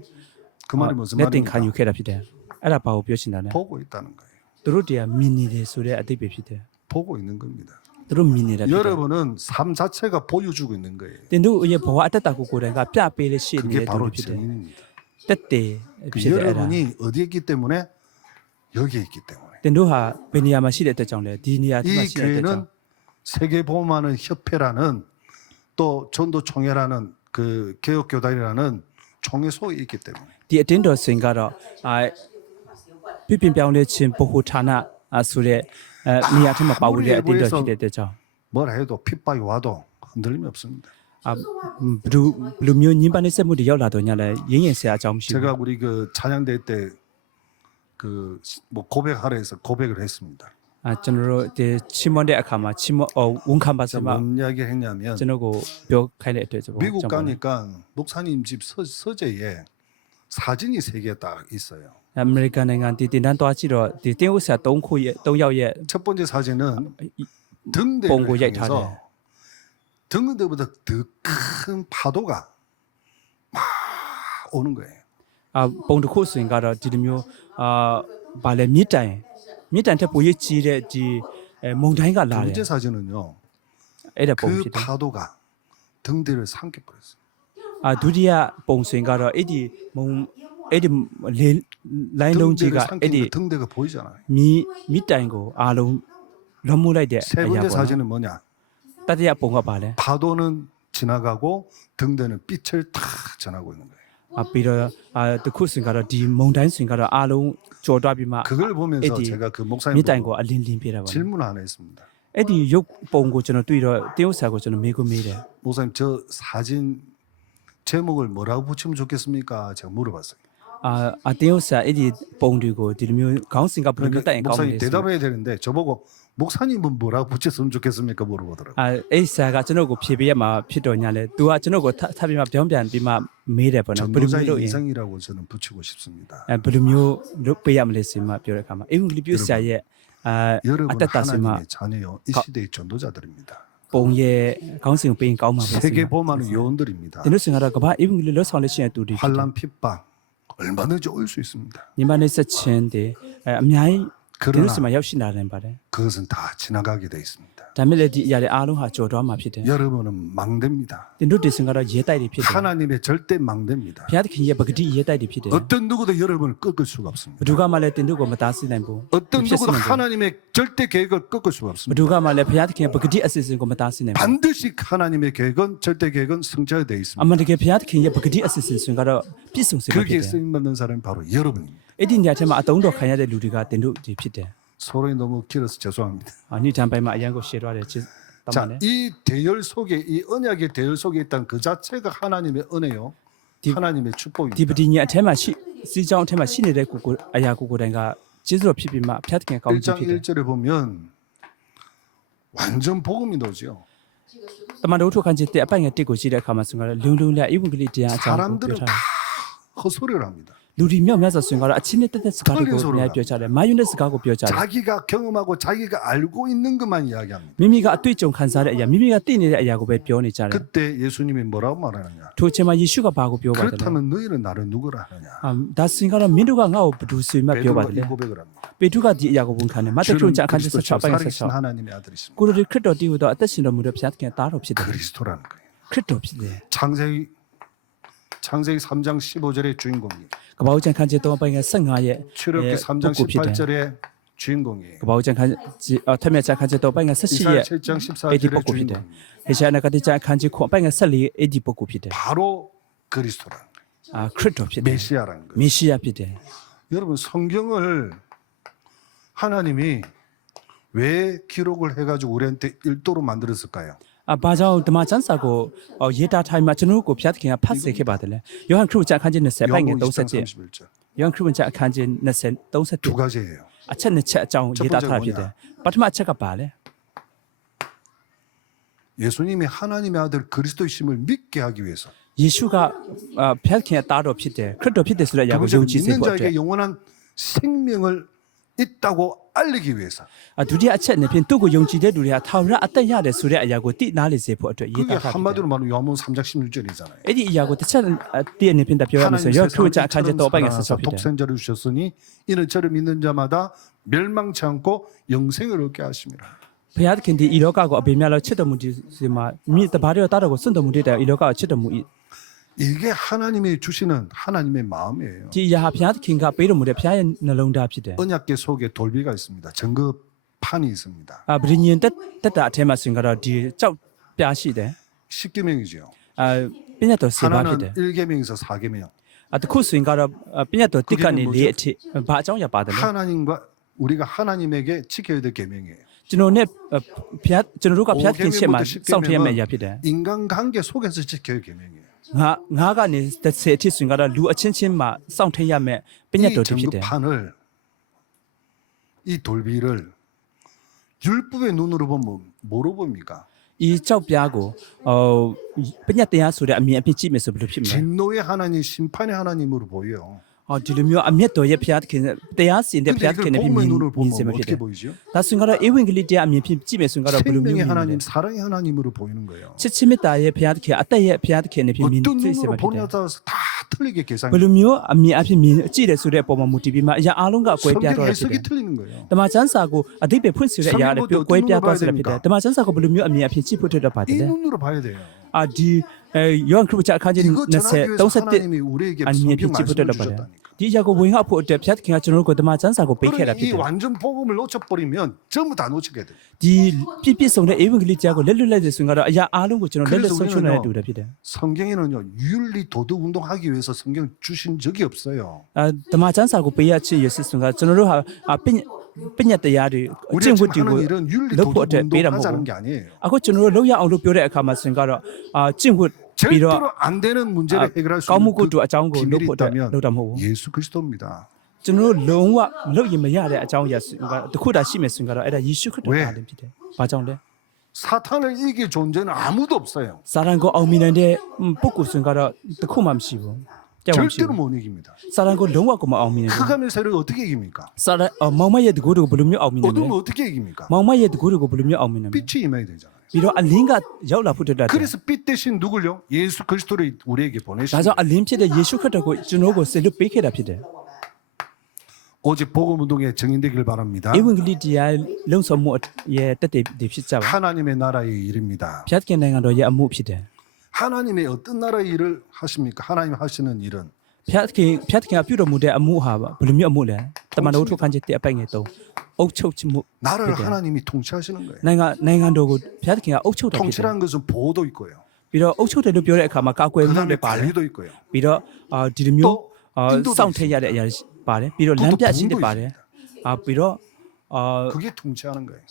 그 말이 무슨 လက်တင်ခံယူ 말입니까? ခဲ့တာဖြစ်တယ်အဲ့ဒါဘာကိုပြောချင်တာလဲ 보고 있다는 거예요. သူတို့တရားမြင်နေတယ်ဆိုတဲ့အတိတ်ပဲဖြစ်တယ် 보고 있는 겁니다. သူတို့မြင်နေတာဖြစ်တယ် 여러분은 삶 자체가 보여주고 있는 거예요. တင်တို့ရဲ့ဘဝအတ္တကိုကိုယ်တိုင်ကပြပေးလို့ရှိနေ 그게 တယ်သူ 바로 တို့ဖြစ်တယ် 증인입니다. တက်တယ် 그 ဖြစ်တယ်အဲ့ဒါ 여러분이 어디에 있기 때문에 여기에 있기 때문에 တင်တို့ဟာဘယ်နေရာမှာရှိတဲ့အတွက်ကြောင့်လဲဒီနေရာဒီမှာ 이 ရှိတဲ့အတွက်ကြောင့် 교회는 세계 보험하는 협회라는 또 전도 총회라는 그 개혁 교단이라는 총회 속에 있기 때문에 ဒီအတင်းတော်စင်ကတော့ပြပြပြောင်းလဲခြင်းပုဂ္ဂိုလ်ဌာနဆိုတဲ့နေရာထဲမှာပါဝင်တဲ့အတင်းတော်ဖြစ်တဲ့အတွက်ကြောင့် 뭐라 해도 핍박이 와도 흔들림이 없습니다. ဘလူမျိုးညင်ပန်းနေစက်မှုတွေရောက်လာတော့ညလဲရင်းရင်ဆရာအကြောင်းမရှိဘူး 제가 우리 그 찬양대 때 그 뭐 고백하라 해서 고백을 했습니다. ကျွန်တော်တို့ဒီချီမွန်တဲ့အခါမှာချီမွန်ဝန်ခံပါစ 제가 မှာ 뭔 이야기 했냐면 ကျွန်တော်ကိုပြောခိုင်းတဲ့အတွက်ကြောင့် 미국 가니까 목사님 집 서재에 사진이 3개 딱 있어요. အမေရိကန်နိုင်ငံဒီတင်တန်းသွားကြည့်တော့ဒီတင်းဥစ္စာ3ယောက်ရဲ့ 첫 번째 사진은 등대를 봉고 향해서 얘기하네. 등대보다 더 큰 파도가 오는 거예요. ပုံတစ်ခုဆိုရင်ကတော့ဒီလိုမျိုးဗာလဲမြစ်တိုင်ထက်ပိုရကြီးတဲ့ဒီမုန်တိုင်းကလာ 두 တယ် 번째 사진은요. အဲ့ဒါပုံ 그 ဖြစ်တယ် 파도가 등대를 삼켜버렸어요. ဒုတိယပုံဆိုရင်ကတော့အဲ့ဒီအဲ့ဒီလေလိုင်းလုံးကြီးက 등대를 အဲ့ဒီ 삼킨 그 등대가 보이잖아요. မြစ်တိုင်ကိုအားလုံးလွှမ်းမိုးလိုက်တဲ့ 세 အရာ 번째 ပေါ့နော် 사진은 뭐냐? တတိယပုံကပါလဲ 파도는 지나가고 등대는 빛을 탁 전하고 있는 거예요. ပြီးတော့တစ်ခုဆိုရင်ကတော့ဒီမုန်တိုင်းဆိုရင်ကတော့အားလုံးကြော်တွားပြီးမှ 그걸 보면서 에디, 제가 그 မြစ် 목사님 တိုင်ကို 보고 အလင်းလင်းပြတာပါ 질문 하나 했습니다. အဲ့ဒီရုပ်ပုံကိုကျွန်တော်တွေ့တော့တင်းဥစ္စာကိုကျွန်တော်မေးခွန်းမေးတယ် 목사님 저 사진 제목을 뭐라고 붙이면 좋겠습니까? 제가 물어봤어요. တင်းဥစ္စာအဲ့ဒီပုံတွေကိုဒီလိုမျိုးခေါင်းစဉ်ကဘယ်လိုမျိုးတိုင်ကောင်းလဲ 목사님 대답해야 되는데 저보고 목사님은 뭐라고 붙였으면 좋겠습니까? 물어보더라고요. အဲ့စာကကျွန်တော်ကိုဖြေပေးရမှာဖြစ်တော့ညာလဲ तू ကကျွန်တော်ကိုထပ်ပြီးမှပြောင်းပြန်ပြီးမှမေးတယ်ပေါ့နော်ဘယ်လိုမျိုး 전도자의 လုပ်ရင် 인생이라고 저는 붙이고 싶습니다. ဘယ်လိုမျိုးလုပ်ပေးရမလဲဆိုမှပြောတဲ့အခါမှာအင်္ဂလိပ်ပြဆရာရဲ့အ 여러분 တက်တာဆိုမှ 하나님의 자녀요. 이 시대의 전도자들입니다. ပုံရဲ့ခေါင်းစဉ်ကိုပေးရင်ကောင်းမှာပဲဆို 세계 보만의 요원들입니다. ဒီလိုဆိုရင်တော့ကမ္ဘာအင်္ဂလိပ်လို့ဆောင်လို့ရှိရင်တူတည်ဖြစ်တယ် 환란 핍박 얼마든지 올 수 있습니다. ညီမနဲ့ဆက်ချင်းတဲ့အများကြီးဒီလို 그러나 ဆိုမှရောက်ရှိလာတယ်ပါတယ် 그것은 다 지나가게 돼 있습니다. ဒါမဲ့လည်းဒီအရာတွေအားလုံးဟာကြော်သွားမှာဖြစ်တယ် 여러분은 망대입니다. တင်တို့ဒီစင်ကတော့ရဲတိုက်တွေဖြစ်တယ် 하나님의 절대 망대입니다. ဘုရားသခင်ရဲ့ပဂတိရဲတိုက်တွေဖြစ်တယ် 어떤 누구도 여러분을 꺾을 수가 ဘ 없습니다. ယ်သူကမှလည်းတင်တို့ကိုမသားဆီးနိုင်ဘူး 어떤 누구도 하나님의 절대 계획을 꺾을 수가 ဘယ် 없습니다. သူကမှလည်းဘုရားသခင်ရဲ့ပဂတိအစီအစဉ်ကိုမသားဆီးနိုင်ဘူး 반드시 하나님의 계획은 절대 계획은 성취되어 အ 있습니다. မှန်တကယ်ဘုရားသခင်ရဲ့ပဂတိအစီအစဉ်ဆိုရင်ကတော့ပြည့်စုံစေမှာဖြစ် 거기에 တယ် 쓰임 받는 사람이 바로 여러분입니다. အဲ့ဒီညထဲမှာအတုံးတော်ခံရတဲ့လူတွေကတင်တို့ဒီဖြစ်တယ် 소론이 너무 길어서 죄송합니다. နေ့တန်းပိုင်းမှာအရန်ကိုရှေ့သွားတယ်ချစ်တမန် 자, နဲ့ 이 대열 속에 이 언약의 대열 속에 있다는 그 자체가 하나님의 은혜요. 하나님의 ဒီ 축복입니다. ပတိညာအထဲမှာရှိစီးကြောင်းအထဲမှာရှိနေတဲ့ကိုအရာကိုတိုင်းကကျေးဇူးတော်ဖြစ်ပြီးမှဘုရားသခင်ကောင်းချီး 1장 ဖြစ်တယ် 1절에 보면 완전 복음이 나오죠. တမန်တော်ထုတ်ခန်းချစ်တဲ့အပိုင်ငယ်တစ်ကိုရှိတဲ့အခါမှာဆိုတော့လုံလုံလဧဝံဂေလိတရားအကြောင်းကို 사람들은 ပြောထား 다 တယ် 헛소리를 합니다. လူဒီမြောက်များစွာဆိုရင်ကတော့အချင်းနဲ့တက်တက်စကားတွေကိုအများကြီးပြောကြတယ်မာယွန်းတဲ့စကားကိုပြောကြတယ် 자기가 경험하고 자기가 알고 있는 것만 이야기합니다. မိမိကအတွေ့အကြုံခံစားတဲ့အရာမိမိကသိနေတဲ့အရာကိုပဲပြောနေကြတယ် 그때 예수님이 뭐라고 말하느냐? ထိုအချိန်မှာယေရှုကဘာကိုပြောပါတယ်လဲ 그렇다면 너희는 나를 누구라 하느냐? ဒါဆိုရင်ကတော့မင်းတို့ကငါ့ကိုဘယ်သူဆိုမှပြောပါတ 베드로가 ယ် 이 လဲ 고백을 합니다. ပေထုကဒီအရာကိုဝန်ခံတယ်မဿဲခရစ်ကျမ်းအခန်းကြီး 그리스도 16ပိုင်း 살아계신 16 하나님의 아들이십니다. ကိုရိုခရစ်တော်တည်ဟူသောအသက်ရှင်တော်မူတဲ့ဘုရားသခင်သားတော်ဖြစ်တယ် 그리스도라는 거예요. ခရစ်တော်ဖြစ်တယ် 창세기 3장 15절의 주인공이에요. ကပ္ပဦးကျမ်းခန်းကြီး3ပိုင်းက15ရဲ့ 출애굽기 3장 18절의 주인공이에요. ကပ္ပဦးကျမ်းခန်းကြီးထက်မြတ်ကျမ်းခန်းကြီး3ပိုင်းက18 이사야 ရဲ့ 7장 အဲ့ဒီ 14절의 ပုဂ္ဂိုလ်ဖြစ်တယ် 주인공. ဟေရှာယနကတိကျမ်းခန်းကြီး9ပိုင်းက14အဲ့ဒီပုဂ္ဂိုလ်ဖြစ်တယ် 바로 그리스도라는 거예요. ခရစ်တော်ဖြစ်တယ် 메시아라는 거예요. မေရှိယဖြစ်တယ် 여러분 성경을 하나님이 왜 기록을 해가지고 우리한테 일도로 만들었을까요? ဘာကြောင့်ဓမ္မကျမ်းစာကိုရေးတာထိုင်မှာကျွန်တော်တို့ကိုဘုရားသခင်ကဖတ်စေခဲ့ပါတယ်လေယောဟန်ခရစ်ကျမ်းအခန်းကြီး20ပိုင်းငယ် 요한복음 20장 31 31절 ယောဟန်ခရစ်ကျမ်းအခန်းကြီး20 두 31 가지예요. အချက်နှစ်ချက်အကြောင်းရေးသားထားတာဖြစ်တယ်ပထမအချက်ကပါလေ 예수님이 하나님의 아들 그리스도이심을 믿게 하기 위해서 ယေရှုကဘုရားသခင်ရဲ့သားတော်ဖြစ်တယ်ခရစ်တော်ဖြစ်တယ်ဆိုတဲ့အရာ 두 ကိုယုံ 번째는 ကြည်စေ 믿는 ဖို့အတွက် 자에게 영원한 생명을 있다고 알리기 위해서 ဒုတိယအချက်နဲ့ဖြင့်သူ့ကိုယုံကြည်တဲ့လူတွေကထာဝရအသက်ရတယ်ဆိုတဲ့အရာကိုသိနားလေစေဖို့အတွက်ရေး 그게 သားထားတယ် 한마디로 말하면 요한복음 3장 16절이잖아요. အဲ့ဒီအရာကိုတစ်ချက်တည့်အနေဖြင့်ပြောရမယ်ဆို 하나님 ရောခရစ်ကျမ်း 세상을 အခန်းကြီး 이처럼 3ပိုင်းငယ် 사랑하사 16ဖြစ်တယ် 독생자를 주셨으니 이는 저를 믿는 자마다 멸망치 않고 영생을 얻게 하심이라. ဘုရားသခင်ဒီဤလောကကိုအပေများလို့ချစ်တော်မူဒီစီမှာမိတပါးရောတာတော်ကိုစွန့်တော်မူတဲ့ဤလောကကိုချစ်တော်မူ၏ 이게 하나님이 주시는 하나님의 마음이에요. ဒီအရာဟာဘုရားသခင်ကပေးတော်မူတဲ့ဘုရားရဲ့နှလုံးသားဖြစ်တယ် 언약계 속에 돌비가 있습니다. 증거판이 있습니다. ဗြိညင်တက်တာအထဲမှာဆိုရင်ကတော့ဒီကြောက်ပြားရှိတယ် 10계명이죠. ပညာတော်စေပါဖြစ်တယ် 하나는 1계명에서 4계명. တခုဆိုရင်ကတော့ပညာတော်တစ်ကနေ၄အထိဘာအကြောင်းရပါတယ်လဲ 하나님과 우리가 하나님에게 지켜야 될 계명이에요. ကျွန်တော်နဲ့ဘုရားကျွန်တော်တို့ကဘုရားသခင်ရှေ့မှာစောင့်ထရမယ့်အရာဖြစ်တယ် 인간관계 속에서 지켜야 할 계명이에요. ငါကနေ10အထိဆိုရင်ကတော့လူအချင်းချင်းမှာစောင့်ထရမယ့်ပညာ 이 တော်တွေဖြစ်တယ် 증거판을 이 돌비를 율법의 눈으로 보면 뭐로 봅니까? ဤကြောက်ပြားကိုပညာတရားဆိုတဲ့အမြင်အဖြစ်ကြည့်မယ်ဆိုဘယ်လိုဖြစ်မလဲ 진노의 하나님, 심판의 하나님으로 보여요. ဒီလိုမျိုးအမျက်တော်ရဲ့ဘုရားသခင်တရားစင်တဲ့ဘု 근데 ရားသ 이걸 ခင်နဲ့ဖြစ် 복음의 မြင် 눈을 မြင်စင် 보면 မဖြစ်တ 어떻게 ယ် 보이죠? ဒါဆိုရင်ကတော့ဧဝံဂေလိတရားအမြင်ဖြင့်ကြည့်မယ်ဆိုရင်ကတော့ဘယ်လိုမျိုး 생명의 မြင်လဲ 하나님, 사랑의 하나님으로 보이는 거예요. ချစ်ချင်းမေတ္တာရဲ့ဘုရားသခင်အသက်ရဲ့ဘုရားသခင်နဲ့ဖြစ်မြင် 어떤 ကြည့်စင်မ 눈으로 ဖြစ်တယ် 보냐에 따라서 다 틀리게 ဘယ် 계산해요. လိုမျိုးအမြင်အဖြစ်မြင်ကြည့်တယ်ဆိုတဲ့အပေါ်မှာမူတည်ပြီးမှအရာအလုံးကအကွဲပြား 성경 တော့တာဖြစ်တယ် 해석이 틀리는 거예요. တမန်ကျမ်းစာကိုအတိတ်ပဲဖွင့်ဆိုတဲ့အရာတွေပြောကွဲပြားသွားစေတာဖြစ်တယ်တမန်ကျမ်းစာကိုဘယ်လိုမျိုးအမြင်အဖြစ်ကြည့်ဖို့အတွက်ပါတ 이 ယ်လဲ 눈으로 봐야 돼요. ဒီယောဟန်ခရစ်ဝင်အခန်းကြီး 이거 20 전하기 위해서 31 하나님이 우리에게 အမြင်ဖြ 성경 စ်ကြည့်ဖို့အတွက် 말씀을 ပါတယ် 주셨다니까. ဒီအရာကိုဝင်ဟဖို့အတွက်ဘုရားသခင်ကကျွန်တော်တို့ကိုတမန်ကျမ်းစာကိုပေးခဲ့တာ 그러니 ဖြစ် 이 တယ် 완전 복음을 놓쳐버리면 전부 다 놓치게 돼요. ဒီပြည့်ပြည့်စုံတဲ့ဧဝံဂေလိတရားကိုလက်လွတ်လိုက်တဲ့ဆိုရင်ကတော့အရာအားလုံးကိုကျွန်တော်လက်လွတ်ဆုံးရှုံးနေတဲ့တူတယ်ဖြစ်တယ် 성경에는요 윤리 도덕 운동하기 위해서 성경 주신 적이 없어요. တမန်ကျမ်းစာကိုပေးရချစ်ရစစ်ဆိုရင်ကကျွန်တော်တို့ဟာပညာတရားတွေအကျင့် 우리가 ဝတ်တွေ 지금 ကို 하는 일은 윤리 လုပ်ဖို့ 도덕 အတွက်ပေးတာမဟုတ် 운동하자는 ဘူး 게 아니에요. အခုကျွန်တော်တို့လောက်ရအောင်လို့ပြောတဲ့အခါမှာဆိုရင်ကတော့ကျင့်ဝတ်ပြီးတော့ 절대로 안 되는 문제를 해결할 수 ကောင်းမှု 있는 ကို 그 တို့အကြောင်းကို 비밀이 လုပ်ဖို့အတွက် 있다면 လုပ်တာမဟုတ်ဘူး 예수 그리스도입니다. ကျွန်တော်တို့လုံးဝလုပ်ရင်မရတဲ့အကြောင်းအရာဆိုကတခုတာရှိမယ်ဆိုရင်ကတော့အဲ့ဒါယေရှုခရစ်တော်အားလည်းဖြစ်တယ်။ဘာကြောင့်လဲ 사탄을 이길 존재는 아무도 없어요. ။စာရန်ကိုအောင်မြင်တဲ့ပုဂ္ဂိုလ်ဆိုရင်ကတော့တခုမှမရှိဘူး။ကြောက်မရှိ 절대로 ဘူး 못 이깁니다. ။စာရန်ကိုလုံးဝကိုမအောင်မြင်ဘူး 흑암의 세력을 어떻게 이깁니까? ။စာရန်မောင်မရဲ့တကူတွေကိုဘယ်လိုမျိုးအောင်မြင်လဲ 어둠을 어떻게 이깁니까? ။မောင်မရဲ့တကူတွေကိုဘယ်လိုမျိုးအောင်မြင်လဲ 빛이 임해야 되잖아요. ။ပြီးတော့အလင်းကရောက်လာဖို့တက်တာ။ 그래서 빛 대신 누굴요? 예수 그리스도를 우리에게 ဒါ 보내신 ကြောင့်အလင်းဖြစ်တဲ့ယေရှုခရစ်တော်ကိုကျွန်တော်ကိုဆက်လွတ်ပေးခဲ့တာဖြစ်တယ် 오직 복음 운동에 정인되길 바랍니다. ။ဧဝံဂေလိတရားလုံဆောင်မှုရဲ့တက်တဲ့ဒီဖြစ်ကြပါ 하나님의 나라의 일입니다. ။ဖျက်ခင်နိုင်ငံတော်ရဲ့အမှုဖြစ်တယ် 하나님의 어떤 나라의 일을 하십니까? 하나님 하시는 일은 ဖျက်ခင်ကပြုတော်မူတဲ့အမှုဟာဘယ်လိုမျိုးအမှုလဲတမန်တော်ထုတ်ခန်းချက်တဲ့အပိုင်ငယ်3အုပ်ချုပ်ခြင်းမှု 나라를 하나님이 통치하시는 거예요. နိုင်ငံတော်ကိုဖျက်ခင်ကအုပ်ချုပ်တာဖြစ်တယ် 통치라는 것은 보호도 있고요. ပြီးတော့အုပ်ချုပ်တယ်လို့ပြောတဲ့အခါမှာကာကွယ်မှု 그다음에 လည်းပါတယ် 관리도 있고요. ပြီးတော့ဒီလိုမျိုး 인도도 စောင့်ထည့်ရတဲ့အရာတွေပါတယ်ပြီးတော့လမ်းပြခြင်းတွေပါတယ်ပြီးတော့ 그게 통치하는 거예요.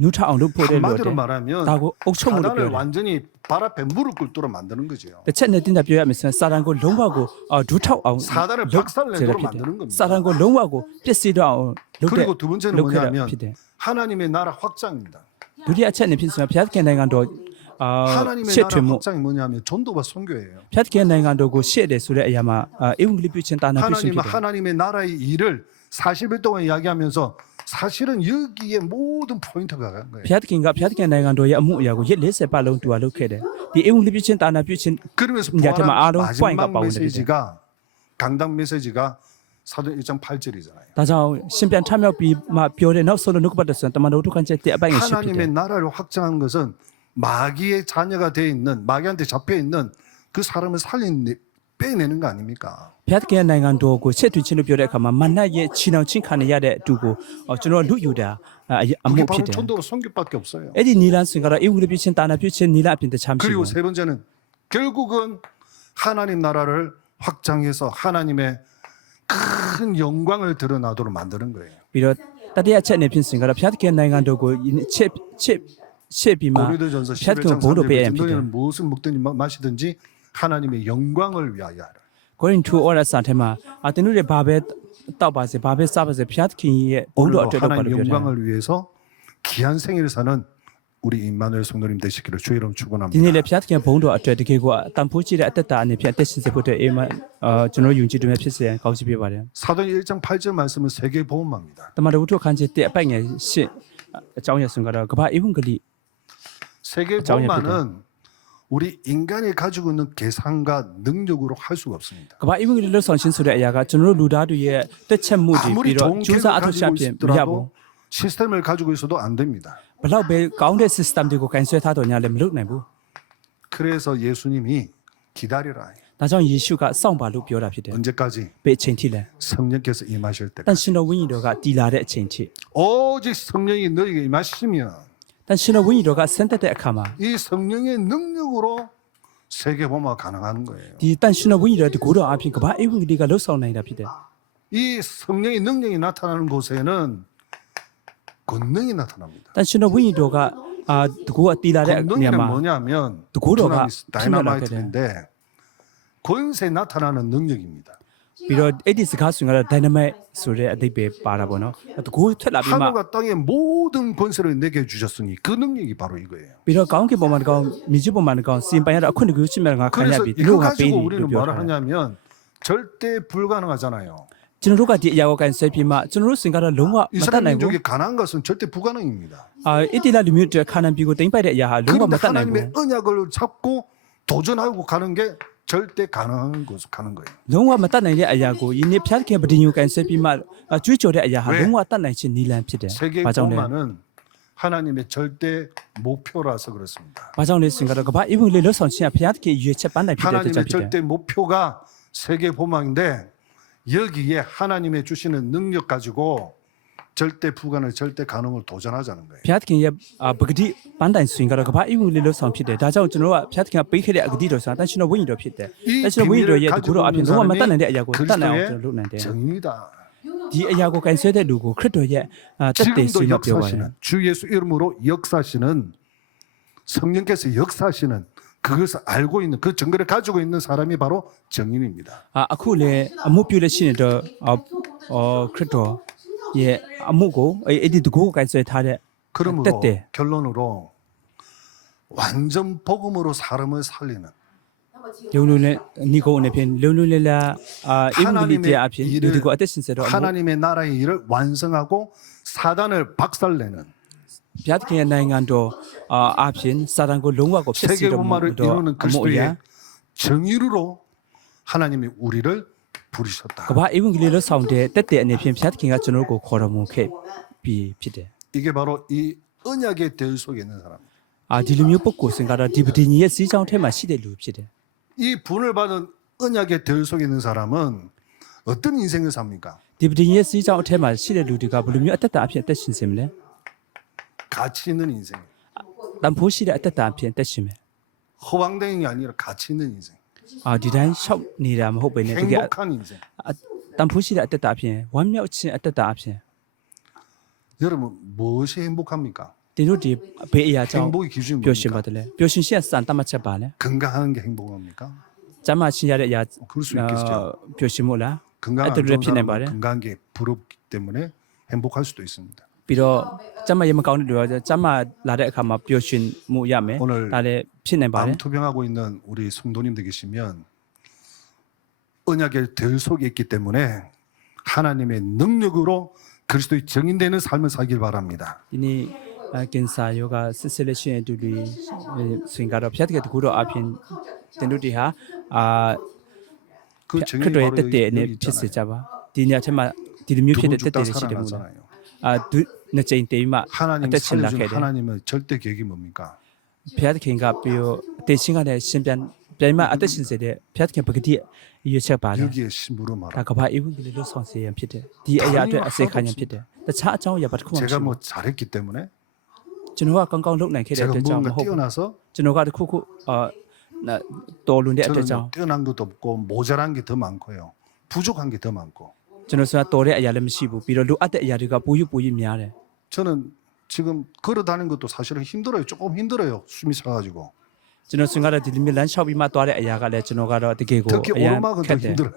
နုထအောင်လုပ်ဖို့တဲ့လို့ 한마디로 말하면 ဒါကိုအုပ်ချုပ်မှုလို့ 하나를 ပြောတယ် 완전히 발 앞에 무릎 꿇도록 만드는 거죠. တစ်ချက်နဲ့တင်တာပြောရမယ်ဆိုရင်စာတန်ကိုလုံးဝကိုဒုထောက်အောင် 사단을 လုပ် 박살내도록 ဖြစ်တယ် 만드는 겁니다. စာတန်ကိုလုံးဝကိုပြည့်စည်တော့အောင်လုပ်တဲ့ 그리고 두 번째는 လုပ်ခဲ့တာ 뭐냐면 ဖြစ်တယ် 하나님의 나라 확장입니다. ဒုတိယအချက်နဲ့ဖြစ်ဆိုရင်ဖျက်ခင်နိုင်ငံတော် 하나님의 ရှေ့ထွင် 나라 မှု 확장이 뭐냐면 전도와 선교예요. ဖျက်ခင်နိုင်ငံတော်ကိုရှေ့တယ်ဆိုတဲ့အရာမှာဧဝံဂေလိပြုခြင်းတာနာပြုခြင်းဖြစ်တယ် 하나님의 나라의 일을 40일 동안 이야기하면서 사실은 여기에 모든 포인트가 간 거예요. ဖျက်ခင်နိုင်ငံတော်ရဲ့အမှုအရာကိုရက်40ပတ်လုံးတူအောင်လုပ်ခဲ့တယ်ဒီဧဝံဂေလိပြုခြင်းတာနာပြုခြင်း 그러면서 이제 아마 부활한 아론 포인트가 마지막 빠오는데, 메시지가 강단 메시지가 사도 1장 8절이잖아요. ဒါကြောင့်ရှင်ပြန်ထမြောက်ပြီးမှပြောတဲ့နောက်ဆုံးလို့နှုတ်ကပတ်တော်ဆိုရင်တမန်တော်ဒုက္ခချက်တဲ့အပိုင်းကိုရှင်းပြတယ် 하나님의 나라를 확장한 것은 마귀의 자녀가 돼 있는 마귀한테 잡혀 있는 그 사람을 빼내는 거 아닙니까? ဖျက်ခင်နိုင်ငံတော်ကိုရှေ့ထွင်ခြင်းလို့ပြောတဲ့အခါမှာမနတ်ရဲ့ချီနှောင်ချင်းခံရတဲ့အတူကိုကျွန်တော်လူယူတာအမှု 그게 ဖြစ် 바로 တယ် 전도로 선교밖에 없어요. အဲ့ဒီနီလန်စင်ကတော့ဧဝံဂေလိပြုခြင်းတာနာပြုခြင်းနီလအပြင်တခြားမရှိ 그리고 ဘူး 세 번째는 결국은 하나님 나라를 확장해서 하나님의 큰 영광을 드러나도록 만드는 거예요. ပြီးတော့တတိယအချက်နဲ့ဖြစ်စဉ်ကတော့ဖျက်ခင်နိုင်ငံတော်ကိုချက်ပြီးမှ 고린도전서 ဖျက်ခင် 11장 ဘုံတော်ပေးရ 3절 ဖြစ်တယ် 너희는 무엇을 먹든지 마시든지 하나님의 영광을 위하여 하라. ကိုရင်2 order စာထဲမှာတင်တို့တွေဘာပဲတောက်ပါစေဘာပဲစားပါစေဖျက်ခင်ရဲ့ဘုံတော် 오늘도 အတွက်တော့ 하나님 ပြောတယ် 영광을 위해서 귀한 생일을 사는 우리 임마누엘 성도님 되시기를 주의 이름 ဒီနေ့ 축원합니다. လည်းဖျက်ခင်ဘုံတော်အတွက်တကယ်ကိုအတန်ဖိုးကြည့်တဲ့အသက်တာအနေဖြင့်အသက်ရှင်စေဖို့အတွက်ကျွန်တော်ယုံကြည်သူများဖြစ်စေရန်ကောင်းချီးပေးပါတယ် 사도행 1장 8절 말씀은 세계 보험마입니다. တမန်တော်ဝတ္ထုခန်းကြီးတဲ့အပိုက်ငယ်ရှစ်အကြောင်းရဆုံးကတော့ကမ္ဘာဧဝံဂေလိ 세계 정의 보험마는 우리 인간이 가지고 있는 계산과 능력으로 할 수가 없습니다. ကမ္ဘာဧဝံဂေလိလောက်ဆောင်ခြင်းဆိုတဲ့အရာကကျွန်တော်တို့လူသားတွေရဲ့တက်ချက်မှုတွေ 아무리 ပြီးတော့ 좋은 ကျူးစာအ 계획을 ထောက်ချက် 가지고 ပြင်မရဘူး 있더라도 시스템을 가지고 있어도 안 됩니다. ဘလောက်ပဲကောင်းတဲ့ system တွေကိုကန်ဆွဲထားတော့ညာလည်းမလုပ်နိုင်ဘူး 그래서 예수님이 기다리라. ဒါကြောင့်ယေရှုကစောင့်ပါလို့ပြောတာဖြစ်တယ် 언제까지? ဘယ်အချိန်ထိလဲ 성령께서 임하실 때. တန်ရှင်တော်ဝိညာဉ်တော်ကတည်လာတဲ့အချိန်ထိ 오직 성령이 너에게 임하시면 တန်ရှင်တော်ဝိညာဉ်တော်ကဆင်းသက်တဲ့အခါမှာ 이 성령의 능력으로 세계 보험화가 가능한 거예요. ဒီတန်ရှင်တော်ဝိညာဉ်တော်တကူတော်အပြင်ကမ္ဘာဧဝံဂေလိကလှုပ်ဆောင်နိုင်တာဖြစ်တယ် 이 성령의 능력이 나타나는 곳에는 권능이 나타납니다. တန်ရှင်တော်ဝိညာဉ်တော်ကတကူကတည်လာတဲ့နေရာ 권능이란 မှာ 뭐냐면 누구로가 다이너마이트인데 권세에 나타나는 능력입니다. ပြီးတော့အဲ့ဒီစကားဆိုရင်ကတော့ dynamite ဆိုတဲ့အဓိပ္ပာယ်ပါတာပေါ့နော်တကူထွက်လာပြီးမှ 하늘과 땅의 모든 권세를 내게 주셨으니 그 능력이 바로 이거예요. ပြီးတော့ကောင်းကင်ပေါ်မှာတကောင်မြေကြီးပေါ်မှာတကောင်စင်ပိုင်ရတော့အခွင့်တကူရှိမှငါခံရ 그래서 ပြီဒီ 이거 လိုငါပေး 가지고 တယ် 우리는 လို့ပြော 뭐를 တာ 하냐면 절대 불가능하잖아요. ကျွန်တော်တို့ကဒီအရာကိုကန်ဆယ်ပြီးမှကျွန်တော်တို့စင်ကတော့လုံးဝမတတ် 이스라엘 နိုင်ဘူး 민족이 가나안 것은 절대 불가능입니다. အစ်တီလာလူမျိုးတွေခါနန်ပြည်ကိုတိမ့်ပိုက်တဲ့အရာဟာလုံးဝမ 그런데 တတ်နိုင်ဘူး 하나님의 언약을 잡고 도전하고 가는 게 절대 가능한 곳 가는 거예요. လုံးဝမတတ်နိုင်တဲ့အရာကိုယနေ့ဖျားခင်ဗဒင်းကိုကန်ဆယ်ပြီးမှကြွေးကြော်တဲ့အရာဟာလုံးဝတတ်နိုင်ခြင်းနီလန်ဖြစ်တယ် 세계 ဘာကြောင့်လဲ 보만은 하나님의 절대 목표라서 그렇습니다. ဘာကြောင့်လဲစင်ကတော့ကမ္ဘာအီဝင်လေးလွတ်ဆောင်ခြင်းကဖျားခင်ရွေးချက်ပန်းနိုင်ဖြစ်တဲ့အတွက်ကြောင့် 하나님의 ဖြစ်တယ် 절대 목표가 세계 보망인데 여기에 하나님의 주시는 능력 가지고 절대 불가능, 절대 가능을 도전하자는 거예요. ဖျားခင်ရဲ့ပဂတိပန်းတိုင်စင်ကတော့ကမ္ဘာအီဝင်လေးလွတ်ဆောင်ဖြစ်တယ်ဒါကြောင့်ကျွန်တော်တို့ကဖျားခင်ကပေးခဲ့တဲ့အဂတိတော်ဆိုတာတန်ရှင်တော်ဝိညာဉ်တော်ဖြစ်တယ် 이 တန်ရှင်တော်ဝိညာဉ်တော်ရဲ့ 비밀을 ဒီကိုတော့အပြင် 가지고 လုံးဝမ 있는 တတ်နိုင် 사람이 တဲ့အရာကိုတတ်နိုင်အောင်ကျွန်တော်လုပ်နိုင်တယ် 정의다. ဒီအရာကိုကန်ဆယ်တဲ့လူကိုခရစ်တော်ရဲ့တက်တည်စီ 지금도 လို့ပြောပါတယ် 역사시는 주 예수 이름으로 역사시는 성령께서 역사시는 그것을 알고 있는 그 증거를 가지고 있는 사람이 바로 정인입니다. အခုလေအမှုပြုလက်ရှိနေတော့ခရစ်တော်ရဲ့အမှုကိုအဲ့ဒီတကူကိုကန်ဆယ်ထားတဲ့ 그러므로 때때. 결론으로 완전 복음으로 사람을 살리는 လုံလုံနဲ့ညီကိုအနေဖြင့်လုံလုံလဲလာအင်္ဂလိပ်တရားအဖြစ်လူဒီကိုအသက်ရှင်စေတော့ 하나님의 나라의 일을 완성하고 사단을 박살내는 ဘုရားသခင်ရဲ့နိုင်ငံတော်အဖြစ်စာတန်ကိုလုံးဝကိုဖြစ်စေ 세계 တော်မူ 본말을 တော့ 이루는 အမှုအရာ 그리스도의 정의로 하나님이 우리를 က 부르셨다. မ္ဘာအင်္ဂလိပ်လို့ဆောင်တဲ့တက်တဲ့အနေဖြင့်ဘုရားသခင်ကကျွန်တော်တို့ကိုခေါ်တော်မူခဲ့ပြီးဖြစ်တယ် 이게 바로 이 언약의 대 속에 있는 사람. ဒီလိုမျိုးပုဂ္ဂိုလ်စင်ကတော့ဒီပတိညီရဲ့စီးကြောင်းထဲမှာရှိတဲ့လူဖြစ်တယ် 이 분을 받은 언약의 대 속에 있는 사람은 어떤 인생을 삽니까? ဒီပတိညီရဲ့စီးကြောင်းအထဲမှာရှိတဲ့လူတွေကဘယ်လိုမျိုးအသက်တာအဖြစ်အသက်ရှင်စေမလဲ 가치 있는 인생. တန်ဖိုးရှိတဲ့အသက်တာအဖြစ်အသက်ရှင်မယ် 허황된 게 아니라 가치 있는 인생. ဒီတိုင်းရှောက်နေတာမဟုတ်ပဲねတကယ် 행복한 인생. တန်ဖိုးရှိတဲ့အသက်တာအဖြစ်ဝမ်းမြောက်ခြင်းအသက်တာအဖြစ် 여러분 무엇이 행복합니까? တင်တို့ဒီဘေးအရာကြောင့် 행복의 기준이 ပျော်ရွှင်ပါ 뭡니까? တယ်လေပျော်ရွှင်ခြင်းအစံတတ်မှတ်ချက်ပါလေ 건강한 게 행복합니까? ကျမ်းမာခြင်းရတဲ့အရာ 그럴 수 있겠죠. ပျော်ရွှင်မို့လား 건강 안 아들을 좋은 피는 사람은 말이야? 건강한 게 부럽기 때문에 행복할 수도 있습니다. ပြီးတော့ကျမ်းမာရေးမကောင်းတဲ့လူကကျမ်းမာလာတဲ့အခါမှာပျော်ရွှင်မှုရမယ် 오늘 ဒါလည်းဖြစ်နိုင်ပါတယ် 마음 투병하고 있는 우리 성도님들 계시면 언약의 들 속에 있기 때문에 하나님의 능력으로 그리스도의 정인되는 삶을 살길 바랍니다. ဒီနေ့ကင်ဆာယောဂစစ်စစ်လက်ရှိတဲ့လူတွေဆိုရင်ကတော့ဖျက်တဲ့တကူတော့အပြင်တင်တို့တွေဟာ 그 ခရ 정인이 စ်တော်ရဲ့ 바로 တက်တဲ့အနေ 여기 ဖြစ်စေ 있잖아요. ကြပါဒီညထဲမှာဒီလိုမျိုးဖြစ် 두 တဲ့ 번 တက် 죽다 တဲ့ရှိတယ်မို့လား 살아나잖아요. ဒုနှစ်ကြိမ်တေးမှ 하나님 အသက်ရှင်လာ 살려준 ခဲ့တယ် 하나님의 절대 계획이 뭡니까? ဖျက်ခင်ကပြီးတော့အသေးချင်းကလည်းရှင်ပြန်မှအသက်ရှင်စေတဲ့ဖျက်ခင်ပဂတိရွေးချက်ပါတယ် 여기에 심부름 ဒါ 말합니다. ကဘာအေဝံဂေလိလို့ဆောင်စေရန်ဖြစ်တယ်ဒီအရာအတွက်အစေခံရန်ဖြစ်တယ်တခြားအကြောင်းအရာဘာတစ်ခုမှမရှိ 제가 ဘူး 뭐 잘했기 때문에 ကျွန်တော်ကကောင်းကောင်းလုပ်နိုင်ခဲ့တဲ့ 제가 အတွက်ကြောင့်မ 뭔가 ဟုတ်ဘူး 뛰어나서 ကျွန်တော်ကတခုခုတော်လွန်တဲ့အတွက်ကြောင့် 저는 뛰어난 것도 없고 모자란 게 더 많고요. 부족한 게 더 많고 ကျွန်တော်ဆိုတာတော်တဲ့အရာလည်းမရှိဘူးပြီးတော့လိုအပ်တဲ့အရာတွေကပိုယူများတယ် 저는 지금 걸어 다니는 것도 사실은 힘들어요. 조금 힘들어요. 숨이 차가지고 ကျွန်တော်စင်ကတော့ဒီလိုမျိုးလမ်းလျှောက်ပြီးမှသွားတဲ့အရာကလည်းကျွန်တော်ကတော့တကယ်ကို 특히 အရင် 오르막은 ခ 더 က်တယ် 힘들어요.